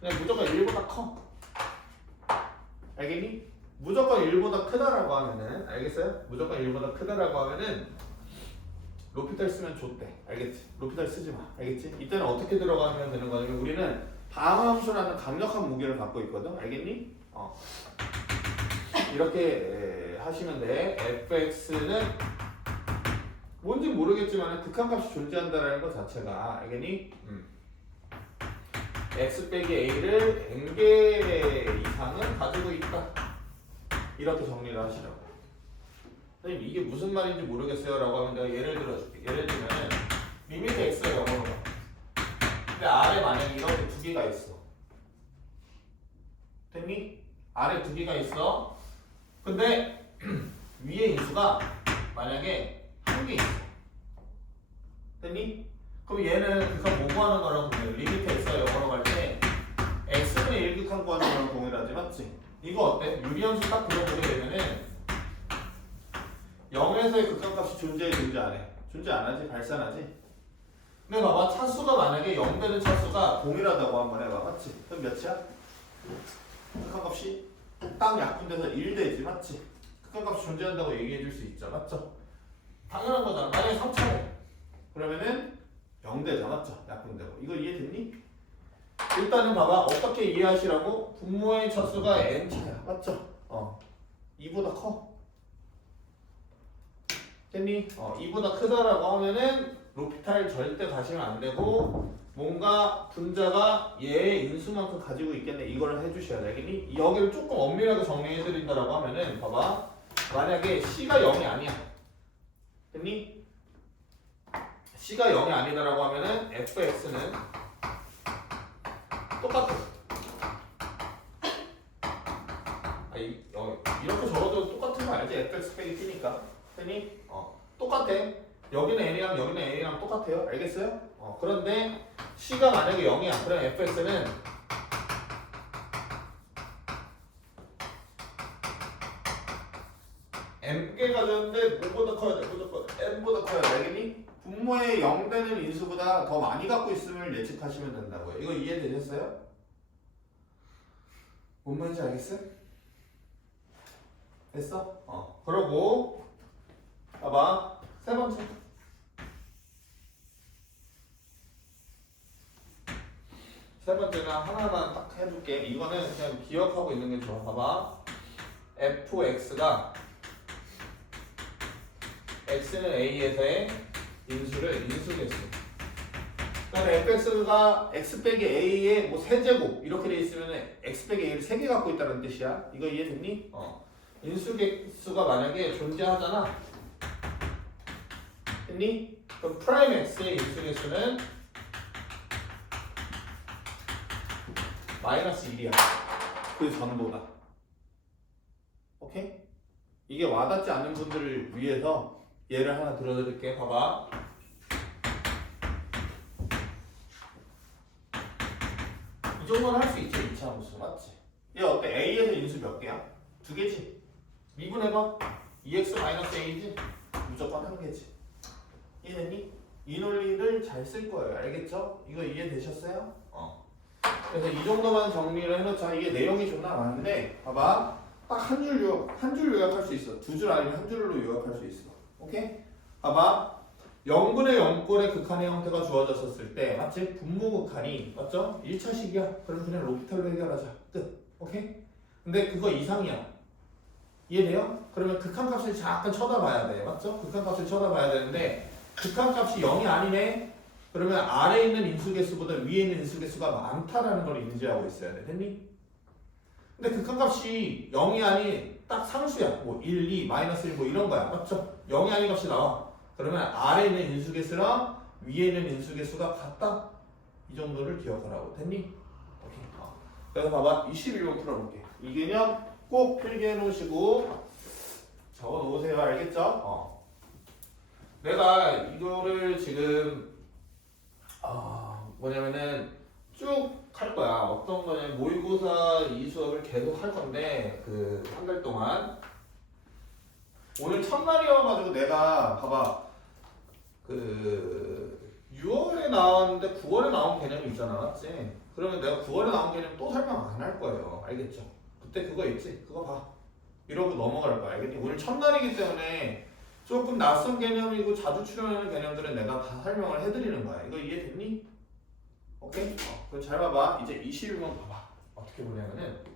그냥 무조건 1보다 커. 알겠니? 무조건 1보다 크다라고 하면은 알겠어요? 무조건 1보다 크다라고 하면은 로피탈 쓰면 좋대. 알겠지? 로피탈 쓰지 마. 알겠지? 이때는 어떻게 들어가면 되는 거냐면 우리는 방함수라는 강력한 무게를 갖고 있거든. 알겠니? 이렇게 하시면 돼. fx는 뭔지 모르겠지만 극한값이 존재한다라는 것 자체가 알겠니? x 빼기 a를 n개 이상은 가지고 있다. 이렇게 정리를 하시라고. 선생님 이게 무슨 말인지 모르겠어요 라고 하면 내가 예를 들어줄게. 예를 들면 리미트 x가 0으로 가. 근데 아래 만약에 이렇게 두 개가 있어. 됐니? 아래 두 개가 있어. 근데 위에 인수가 만약에 한 개 있어. 됐니? 그럼 얘는 극한 뭐 구하는 거랑 동일해. 리미트 x가 0으로 갈 때 x분의 1 극한 구하는 거랑 동일하지 맞지? 이거 어때? 유리함수 딱 그려보게 되면은 0에서의 극한값이 존재해 존재 안 해? 존재 안 하지? 발산하지? 근데 봐봐 차수가 만약에 0 되는 차수가 동일하다고 한번 해봐 맞지? 그럼 몇이야? 극한값이 딱 약분돼서 1 되지 맞지? 극한값이 존재한다고 얘기해 줄 수 있죠 맞죠? 당연한 거잖아. 만약에 3차례 그러면은 0 되죠 맞죠? 약분되고 이거 이해됐니? 일단은 봐봐 어떻게 이해하시라고? 분모의 차수가 n차야 맞죠? 2보다 커 됐니? 2보다 크다라고 하면은 로피탈 절대 가시면 안 되고 뭔가 분자가 얘의 인수만큼 가지고 있겠네 이거를 해주셔야 돼 알겠니? 여기를 조금 엄밀하게 정리해드린다라고 하면은 봐봐 만약에 C가 0이 아니야 됐니? C가 0이 아니다라고 하면은 fx는 똑같아 이렇게 적어도 똑같은 거 알지? fx 빼기 t니까 됐니? 똑같아 여기는 n이랑 여기는 n이랑 똑같아요 알겠어요? 그런데 C가 만약에 0이야 그럼 fx는 m개 가졌는데 뭐보다 커야 돼 무조건 n보다 커야 돼 알겠니? 분모의 0 되는 인수보다 더 많이 갖고 있음을 예측하시면 된다고요 이거 이해되셨어요? 뭔 말인지 알겠어요? 됐어? 그러고 봐봐 세 번째 세 번째는 하나만 딱 해줄게 이거는 그냥 기억하고 있는 게 좋아 봐봐 fx가 x는 a에서의 인수를 인수개수 그러니까 fx가 x 빼기 a의 뭐 세제곱 이렇게 돼 있으면 x 빼기 a를 3개 갖고 있다는 뜻이야 이거 이해됐니? 인수개수가 만약에 존재하잖아 됐니? 그럼 프라임 x의 인수개수는 마이너스 1이야 그 전보다 오케이? 이게 와닿지 않는 분들을 위해서 예를 하나 들어드릴게 봐봐 이 정도는 할 수 있지 2차 함수 맞지? 얘 어때? A에서 인수 몇 개야? 2개지? 미분해봐 2x-a지? 무조건 1개지 이해됐니? 이 논리를 잘 쓸 거예요 알겠죠? 이거 이해되셨어요? 그래서 이 정도만 정리를 해놓자 이게 내용이 존나 많은데 봐봐 딱 한 줄 요약할 수 있어 2줄 아니면 한 줄로 요약할 수 있어 오케이? 봐봐 0분의 0꼴의 극한의 형태가 주어졌었을 때 맞지? 분모 극한이 맞죠? 1차식이야 그럼 그냥 로피탈로 해결하자 끝 오케이? 근데 그거 이상이야 이해돼요? 그러면 극한값을 잠깐 쳐다봐야 돼 맞죠? 극한값을 쳐다봐야 되는데 극한값이 0이 아니네 그러면 아래에 있는 인수개수보다 위에 있는 인수개수가 많다라는 걸 인지하고 있어야 돼 됐니? 근데 극한값이 0이 아닌 딱 상수야 뭐 1, 2, 마이너스 1 뭐 이런 거야 맞죠? 0이 아닌 값이 나와 그러면 아래에 있는 인수개수랑 위에 있는 인수개수가 같다 이 정도를 기억하라고 됐니? 오케이. 그래서 봐봐 21번 풀어볼게 이 개념 꼭 필기해 놓으시고 적어 놓으세요 알겠죠? 내가 이거를 지금 뭐냐면은 쭉 할 거야 어떤 거냐면 모의고사 이 수업을 계속 할 건데 그 한 달 동안 오늘 첫날이어가지고 내가 봐봐 그 6월에 나왔는데 9월에 나온 개념이 있잖아, 맞지? 그러면 내가 9월에 나온 개념 또 설명 안 할 거예요, 알겠죠? 그때 그거 있지? 그거 봐. 이러고 넘어갈 거야, 알겠니? 오늘 첫날이기 때문에 조금 낯선 개념이고 자주 출연하는 개념들은 내가 다 설명을 해드리는 거야. 이거 이해됐니? 오케이? 그럼 잘 봐봐. 이제 21번 봐봐. 어떻게 보냐면은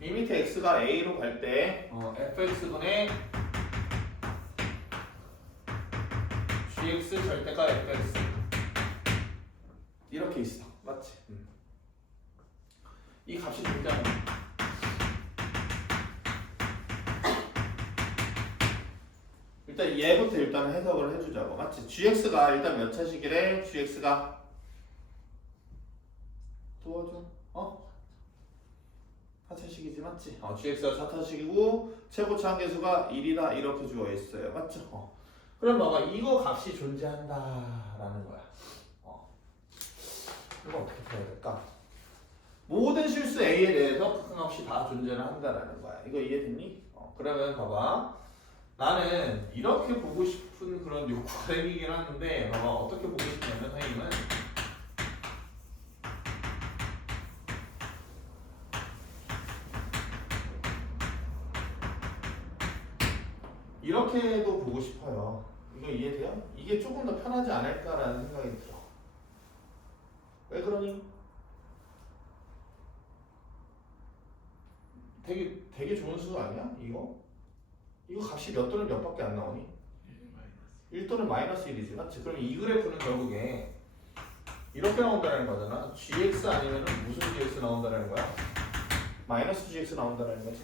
리미트 x가 a로 갈 때 fx분의 gx 절대가 fx 이렇게 있어, 맞지? 이 값이 존재하는 거야. 일단 얘부터 일단 해석을 해주자고, 맞지? gx가 일단 몇 차식이래? gx가 도와줘. 4차식이지, 맞지? gx가 4차식이고 최고차 한계수가 1이다 이렇게 주어 있어요, 맞죠? 그럼 봐봐, 이거 값이 존재한다라는 거야. 이거 어떻게 풀어야 될까? 모든 실수 A에 대해서 극한값이 다 존재를 한다라는 거야. 이거 이해됐니? 그러면 봐봐, 나는 이렇게 보고 싶은 그런 욕구가 생기긴 하는데, 봐봐, 어떻게 보고 싶냐면 선생님은 이렇게도 보고 싶어요. 이거 이해돼요? 이게 조금 더 편하지 않을까라는 생각이 들어. 왜 그러니? 되게 좋은 수 아니야? 이거 값이 몇 또는 몇 밖에 안 나오니? 1 또는 마이너스 1이지, 맞지? 그럼 이 그래프는 결국에 이렇게 나온다는 거잖아. gx 아니면 무슨 gx 나온다는 거야? 마이너스 gx 나온다는 거지.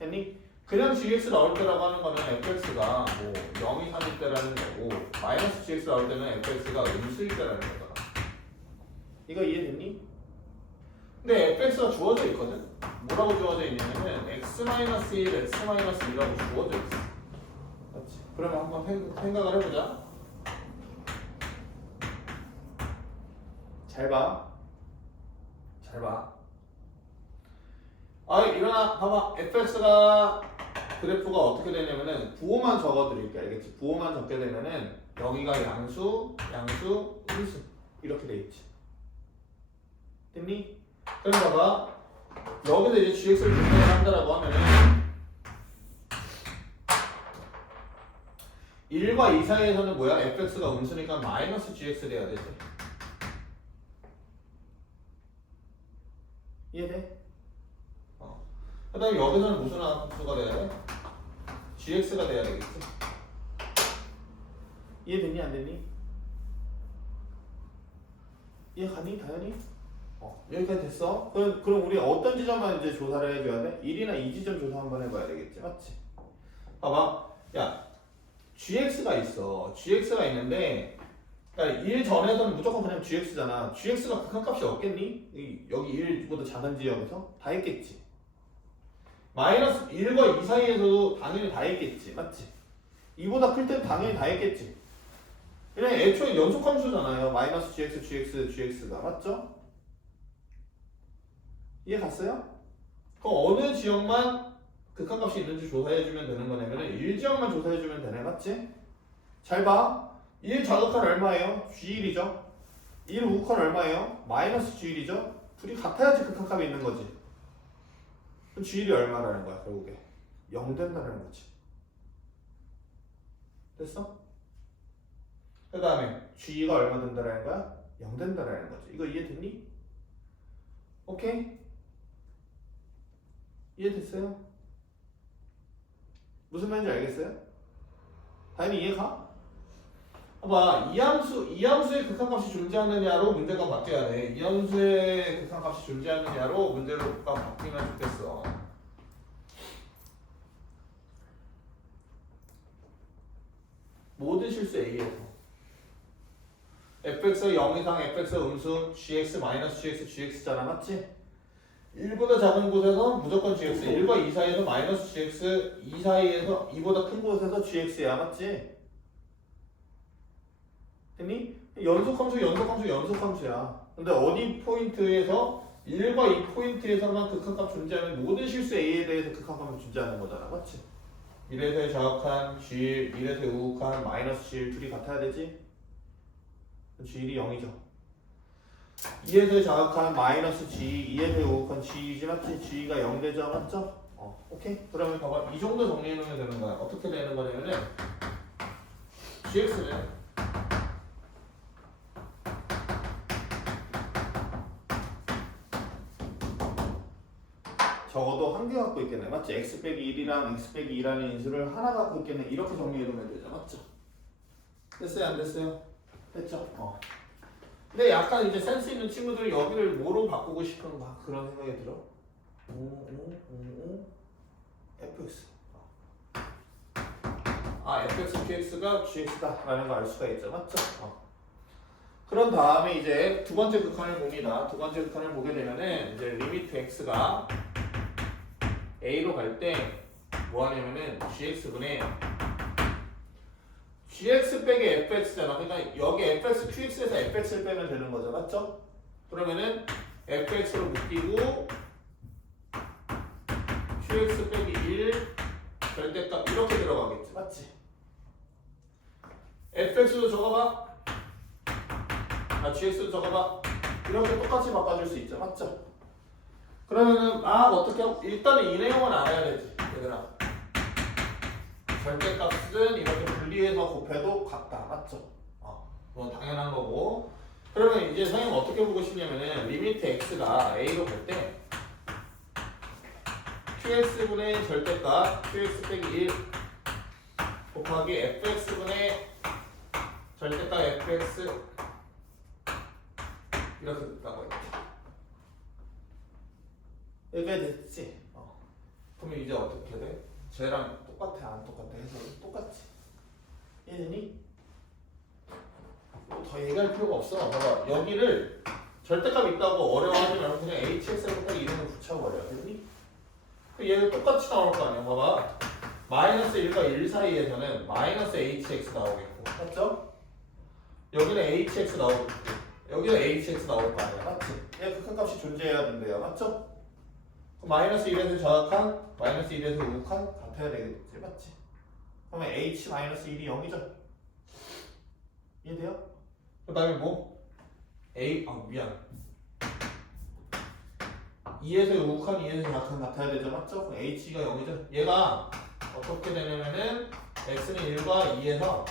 했니? 그냥 gx 나올 때라고 하는 거는 fx가 뭐 0이 3일 때라는 거고, 마이너스 gx 나올 때는 fx가 음수일 때라는 거잖아. 이거 이해됐니? 근데 fx가 주어져 있거든? 뭐라고 주어져 있냐면 x-1, x-1이라고 주어져 있어. 맞지? 그러면 한번 생각을 해보자. 잘 봐. 일어나. 봐봐. fx가 그래프가 어떻게 되냐면은 부호만 적어드릴게, 알겠지? 부호만 적게 되면은 여기가 양수, 음수 이렇게 돼 있지. 됐니? 그럼 봐봐, 여기서 이제 gx를 분석을 한다라고 하면은 1과 2 사이에서는 뭐야? fx가 음수니까 마이너스 gx 돼야 되지. 이해돼? 그 다음에 여기서는 무슨 함수가 돼야 돼? gx가 돼야 되겠지. 이해됐니? 안 됐니? 이해 가니? 다현이? 여기까지 됐어? 그럼 우리 어떤 지점만 이제 조사를 해줘야 돼? 1이나 2지점 조사 한번 해봐야 되겠지, 맞지? 봐봐, 야, gx가 있어. gx가 있는데, 그러니까 1 전에서는 무조건 그냥 gx잖아. gx가 극한값이 없겠니? 여기 1보다 작은 지역에서 다 있겠지. 마이너스 1과 2 사이에서도 당연히 다 있겠지, 맞지? 2보다 클 때는 당연히 다 있겠지. 그냥 애초에 연속함수잖아요. 마이너스 gx가, 맞죠? 이해 갔어요? 그럼 어느 지역만 극한값이 있는지 조사해주면 되는 거냐면 1지역만 조사해주면 되네, 맞지? 잘 봐. 1 좌극한 얼마예요? g1이죠? 1 우극한 얼마예요? 마이너스 g1이죠? 둘이 같아야지 극한값이 있는 거지. 그럼 g1이 얼마라는 거야, 결국에? 0 된다는 거지. 됐어? 그 다음에 g가 얼마 된다는 거야? 0 된다는 거지. 이거 이해됐니? 오케이? 이해됐어요? 무슨 말인지 알겠어요? 다행히 이해가? 봐봐, 이 함수의 극한값이 존재하느냐로 문제가 바뀌어야 돼. 이 함수의 극한값이 존재하느냐로 문제가 바뀌면 좋겠어. 모든 실수 A에서 fx가 0 이상 fx가 음수 gx, gx잖아, 맞지? 1보다 작은 곳에서 무조건 gx, 1과 2 사이에서 마이너스 gx, 2 사이에서 2보다 큰 곳에서 gx야, 맞지? 됐니? 연속함수야. 근데 어디 포인트에서 1과 2 포인트에서만 극한값 존재하는 모든 실수 A에 대해서 극한값을 존재하는 거잖아. 맞지? 1에서의 자극한 G1, 1에서의 우극한 마이너스 G1 둘이 같아야 되지? G1이 0이죠. 2에서의 자극한 마이너스 G2, 2에서의 우극한 G2지 맞지? G2가 0 되죠. 맞죠? 오케이? 그러면 봐봐. 이 정도 정리해놓으면 되는 거야. 어떻게 되는 거냐면은 GX는 적어도 한 개 갖고 있겠네. 맞지? x 빼기 1이랑 x 빼기 2라는 인수를 하나 갖고 있겠네. 이렇게 정리해두면 되죠. 맞죠? 됐어요? 안 됐어요? 됐죠? 근데 약간 이제 센스 있는 친구들이 여기를 뭐로 바꾸고 싶은 막 그런 생각이 들어. fx. fx, qx가 gx다 라는 거 알 수가 있죠. 맞죠? 그런 다음에 이제 두 번째 극한을 봅니다. 두 번째 극한을 보게 되면은 이제 리미트 x가 a로 갈 때 뭐 하냐면은 gx분의 gx 빼기 fx잖아. 그러니까 여기 fx, qx에서 fx를 빼면 되는 거죠. 맞죠? 그러면은 fx로 묶이고 qx 빼기 1 절대값 이렇게 들어가겠지. 맞지? fx도 적어봐. gx도 적어봐. 이렇게 똑같이 바꿔줄 수 있죠. 맞죠? 그러면은 어떻게 하고 일단은 이 내용은 알아야 되지. 얘들아. 절대값은 이렇게 분리해서 곱해도 같다. 맞죠? 그건 당연한 거고. 그러면 이제 선생님 어떻게 보고 싶냐면은 리미트 x가 a로 갈 때 qx분의 절대값 qx 빼기 1 곱하기 fx분의 절대값 fx 이렇게 됐다고 했지. 이게 됐지? 그러면 이제 어떻게 돼? 쟤랑 똑같아 안 똑같아 해서 똑같지? 이해되니? 뭐 더 얘기할 필요가 없어. 봐봐 여기를 절대값 있다고 어려워하지 말고 그냥 hx부터 이름을 붙여버려. 되니? 얘는 똑같이 나올 거 아니야. 봐봐 마이너스 1과 1 사이에서는 마이너스 hx 나오겠고 맞죠? 여기는 hx 나오겠고 여기는 hx 나올 거 아니야. 맞지? 얘 극한값이 존재해야 된대요. 맞죠? 그럼 마이너스 1에서 자극한 마이너스 1에서 우극한 같아야 되겠지. 맞지? 그러면 h 마이너스 1이 0이죠? 이해돼요? 그 다음에 뭐? 미안 2에서 우극한 2에서 자극한 같아야 되죠. 맞죠? 그럼 h가 0이죠? 얘가 어떻게 되냐면은 x는 1과 2에서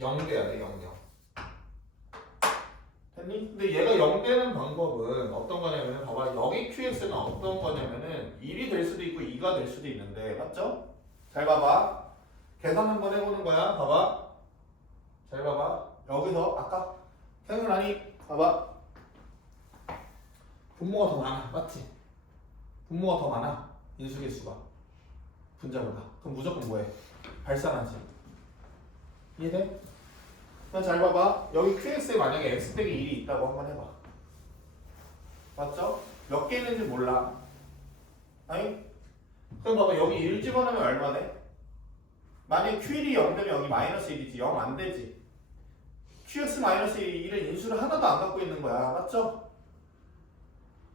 0 돼야 돼. 0. 됐니? 근데 얘가 0 되는 방법은 어떤 거냐면은 봐봐 여기 qx는 어떤 거냐면은 1이 될 수도 있고 2가 될 수도 있는데 맞죠? 잘 봐봐 계산 한번 해보는 거야. 봐봐 잘 봐봐 여기서 아까 생각나니? 봐봐 분모가 더 많아. 맞지? 분모가 더 많아. 인수계수가 분자보다. 그럼 무조건 뭐해? 발산하지. 이해돼? 그럼 잘 봐봐. 여기 QX에 만약에 X 빼기 1이 있다고 한번 해봐. 맞죠? 몇 개 있는지 몰라. 아니? 그럼 봐봐. 여기 1 집어넣으면 얼마 돼? 만약에 Q1이 0 되면 여기 마이너스 1이지. 0 안 되지. QX 마이너스 1은 인수를 하나도 안 갖고 있는 거야. 맞죠?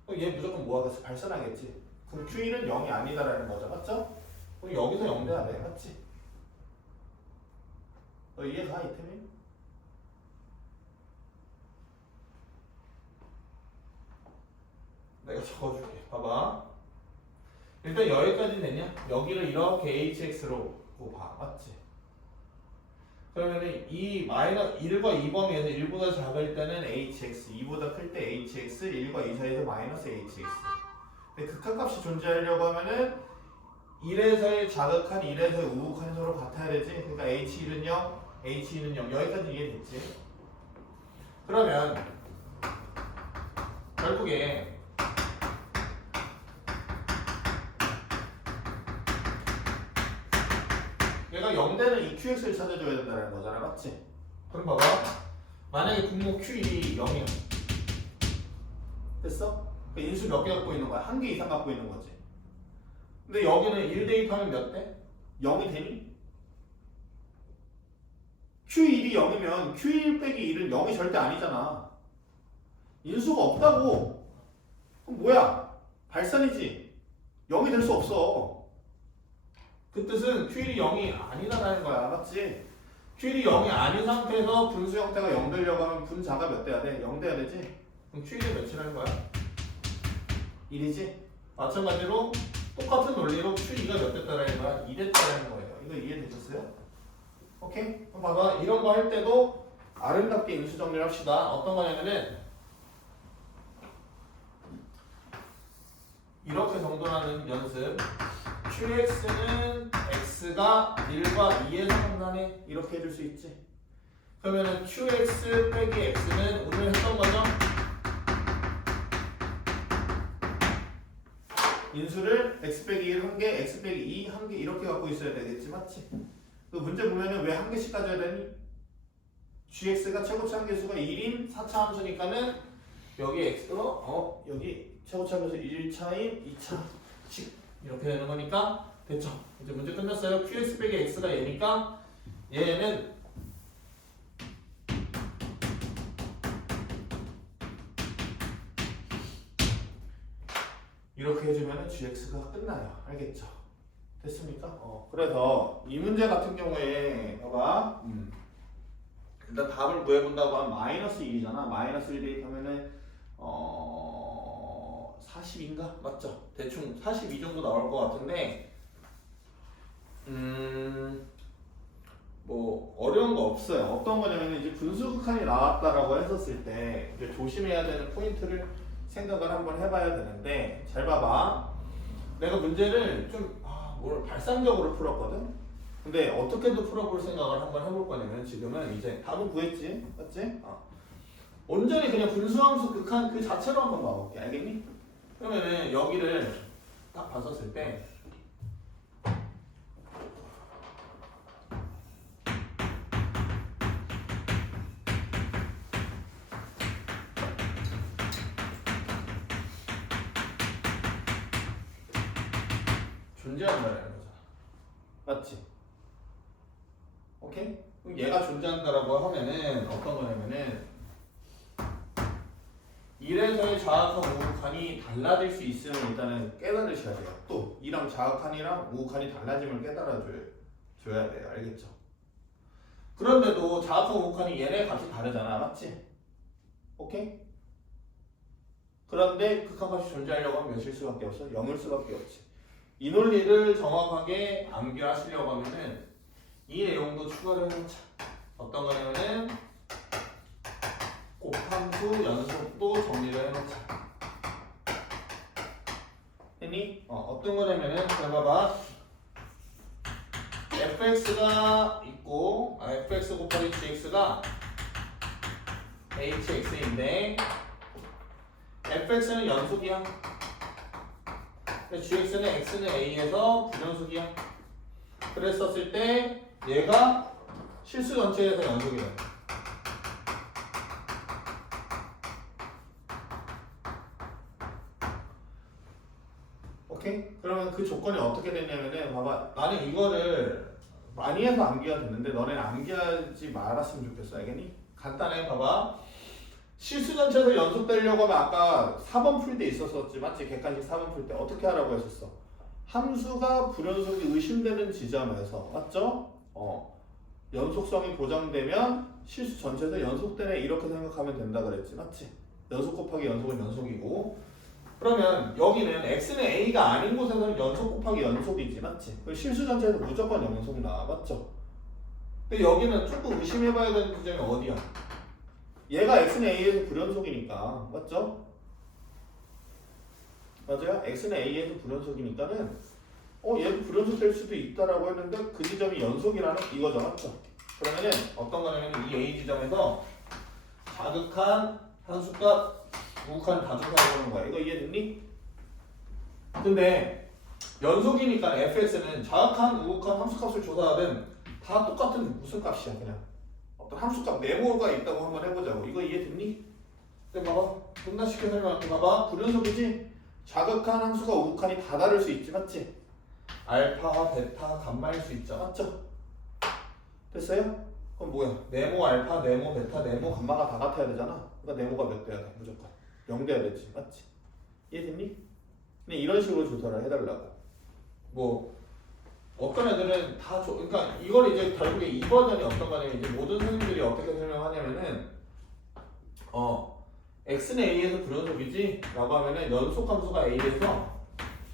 그럼 얘 무조건 뭐 하겠어? 발산하겠지. 그럼 Q1은 0이 아니다라는 거죠. 맞죠? 그럼 여기서 0 돼야 돼. 맞지? 너 이해가 이템이? 내가 적어줄게. 봐봐. 일단 여기까지 되냐? 여기를 이렇게 hx로 봐. 맞지? 그러면은 이 마이너스 1과 2 범위에서 1보다 작을 때는 hx, 2보다 클 때 hx, 1과 2 사이에서 마이너스 hx. 근데 극한값이 존재하려고 하면은 1에서의 자극한 1에서의 우극한 서로 같아야 되지. 그러니까 h1은 0, h2는 0. 여기까지 이해됐지? 그러면 결국에 얘가 0되는 이 qx를 찾아줘야 된다는 거잖아. 맞지? 그럼 봐봐. 만약에 분모 q1이 0이야. 됐어? 그 인수 몇 개 갖고 있는 거야? 한 개 이상 갖고 있는 거지. 근데 여기는 1 대입하면 몇 대? 0이 되니? Q1이 0이면 Q1 빼기 1은 0이 절대 아니잖아. 인수가 없다고. 그럼 뭐야? 발산이지. 0이 될 수 없어. 그 뜻은 Q1이 0이 아니다라는 거야. 맞지? Q1이 0이 아닌 상태에서 분수 형태가 0 되려고 하면 분자가 몇 돼야 돼? 0 돼야 되지? 그럼 Q1이 몇이라는 거야? 1이지? 마찬가지로 똑같은 논리로 Q2가 몇 됐다라는 거야? 2 됐다라는 거예요. 이거 이해되셨어요? 오케이? 그럼 봐봐. 이런 거 할 때도 아름답게 인수 정리를 합시다. 어떤 거냐면은 이렇게 정돈하는 연습. QX는 X가 1과 2에서 상관해. 이렇게 해줄 수 있지. 그러면은 QX 빼기 X는 오늘 했던 거죠? 인수를 X 빼기 1 한 개, X 빼기 2 한 개 이렇게 갖고 있어야 되겠지. 맞지? 그 문제 보면은 왜 한 개씩 가져야 되니? GX가 최고차 함계수가 1인 4차 함수니까는 여기 X로 여기 최고차 함수 1차인 2차씩 이렇게 되는 거니까 됐죠? 이제 문제 끝났어요. QX 빼기 X가 얘니까 얘는 이렇게 해주면 GX가 끝나요. 알겠죠? 됐습니까? 그래서 이 문제 같은 경우에 봐봐. 일단 답을 구해본다고 하면 마이너스 1이잖아. 마이너스 1 대입하면은 40인가? 맞죠? 대충 42 정도 나올 것 같은데 뭐 어려운 거 없어요. 어떤 거냐면 이제 분수 극한이 나왔다라고 했었을 때 이제 조심해야 되는 포인트를 생각을 한번 해봐야 되는데 잘 봐봐. 내가 문제를 좀 발상적으로 풀었거든. 근데 어떻게든 풀어볼 생각을 한번 해볼 거냐면 지금은 이제 답은 구했지, 맞지? 온전히 그냥 분수함수 극한 그 자체로 한번 봐볼게. 알겠니? 그러면은 여기를 딱 봤었을 때 존재한다라는 거잖아. 맞지? 오케이? 그럼 얘가 존재한다라고 하면은 어떤 거냐면은 1에서의 좌극한 우극한이 달라질 수 있음을 일단은 깨달으셔야 돼요. 또 2랑 좌극한이랑 우극한이 달라짐을 깨달아줘야 돼요. 알겠죠? 그런데도 좌극한 우극한이 얘네 값이 다르잖아. 맞지? 오케이? 그런데 극한값이 존재하려고 하면 몇일 수밖에 없어? 0일 수밖에 없지. 이 논리를 정확하게 암기하시려고 하면은 이 내용도 추가를 해놓자. 어떤 거냐면은 곱함수 연속도 정리를 해놓자. 했니? 어떤 거냐면은 잘 봐봐. fx가 있고 fx 곱하기 gx가 hx인데 fx는 연속이야. gx는 x는 a에서 불연속이야. 그랬었을 때 얘가 실수 전체에서 연속이다. 오케이? 그러면 그 조건이 어떻게 됐냐면은 봐봐. 나는 이거를 많이 해서 암기가 됐는데 너네는 암기하지 말았으면 좋겠어. 알겠니? 간단해. 봐봐. 실수 전체에서 연속되려고 하면 아까 4번 풀 때 있었었지. 맞지? 객관식 4번 풀 때 어떻게 하라고 했었어? 함수가 불연속이 의심되는 지점에서 맞죠? 연속성이 보장되면 실수 전체에서 연속되네 이렇게 생각하면 된다 그랬지. 맞지? 연속 곱하기 연속은 연속이고 그러면 여기는 x는 a가 아닌 곳에서는 연속 곱하기 연속이지. 맞지? 실수 전체에서 무조건 연속 나와. 맞죠? 근데 여기는 조금 의심해봐야 되는 지점이 어디야? 얘가 x는 a에서 불연속이니까. 맞죠? 맞아요? x는 a에서 불연속이니까는 얘도 불연속 될 수도 있다라고 했는데 그 지점이 연속이라는 이거죠. 맞죠? 그러면은 어떤 거냐면 이 a 지점에서 자극한 함수값 우극한 다중사를 보는 거야. 이거 이해됐니? 근데 연속이니까 fx는 자극한 우극한 함수값을 조사하든 다 똑같은 무슨 값이야. 그냥 어떤 함수값 네모가 있다고 한번 해보자고. 이거 이해됐니? 근데 봐봐. 존나 쉽게 설명할게. 봐봐. 불연속이지? 자극한 함수가 우극한이 다 다를 수 있지. 맞지? 알파, 베타, 감마일 수 있죠. 맞죠? 됐어요? 그럼 뭐야? 네모 알파, 네모 베타, 네모 감마가 다 같아야 되잖아. 그러니까 네모가 몇 돼야 돼? 무조건 0 돼야 되지, 맞지? 이해됐니? 근데 이런 식으로 조사를 해달라고. 뭐 어떤 애들은 다 그러니까 이걸 이제 결국에 이 버전이 어떤 거냐면 이제 모든 선생님들이 어떻게 설명하냐면은 x는 a에서 불연속이지? 라고 하면은 연속 함수가 a에서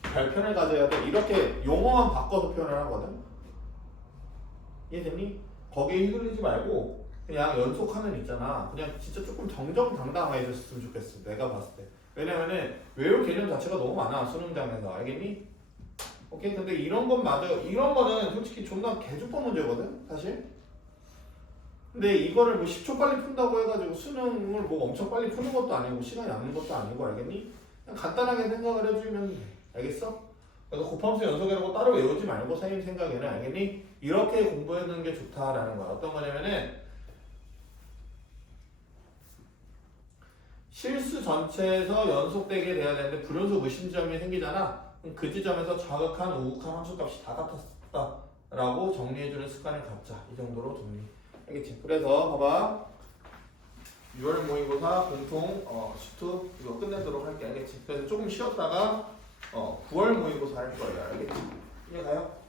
별편을 가져야 돼. 이렇게 용어만 바꿔서 표현을 하거든. 이해됐니? 거기에 휘둘리지 말고 그냥 연속하면 있잖아. 그냥 진짜 조금 정정당당하게 해줬으면 좋겠어. 내가 봤을 때. 왜냐면은 외울 개념 자체가 너무 많아. 수능장에서. 알겠니? 오케이? 근데 이런 거는 솔직히 존나 개주법 문제거든? 사실? 근데 이거를 뭐 10초 빨리 푼다고 해가지고 수능을 뭐 엄청 빨리 푸는 것도 아니고 시간이 남는 것도 아니고 알겠니? 그냥 간단하게 생각을 해주면 돼. 알겠어? 그래서 곱함수 연속이라고 따로 외우지 말고 선생님 생각에는 알겠니? 이렇게 공부해두는 게 좋다라는 거야. 어떤 거냐면은 실수 전체에서 연속되게 돼야 되는데 불연속 의심점이 생기잖아. 그럼 그 지점에서 좌극한, 우극한 함수값이 다 같았다라고 정리해주는 습관을 갖자. 이 정도로 정리. 알겠지? 그래서 봐봐. 6월 모의고사 공통 시투 이거 끝내도록 할게. 알겠지? 그래서 조금 쉬었다가 9월 모의고사 할 거예요. 알겠지? 이제 가요.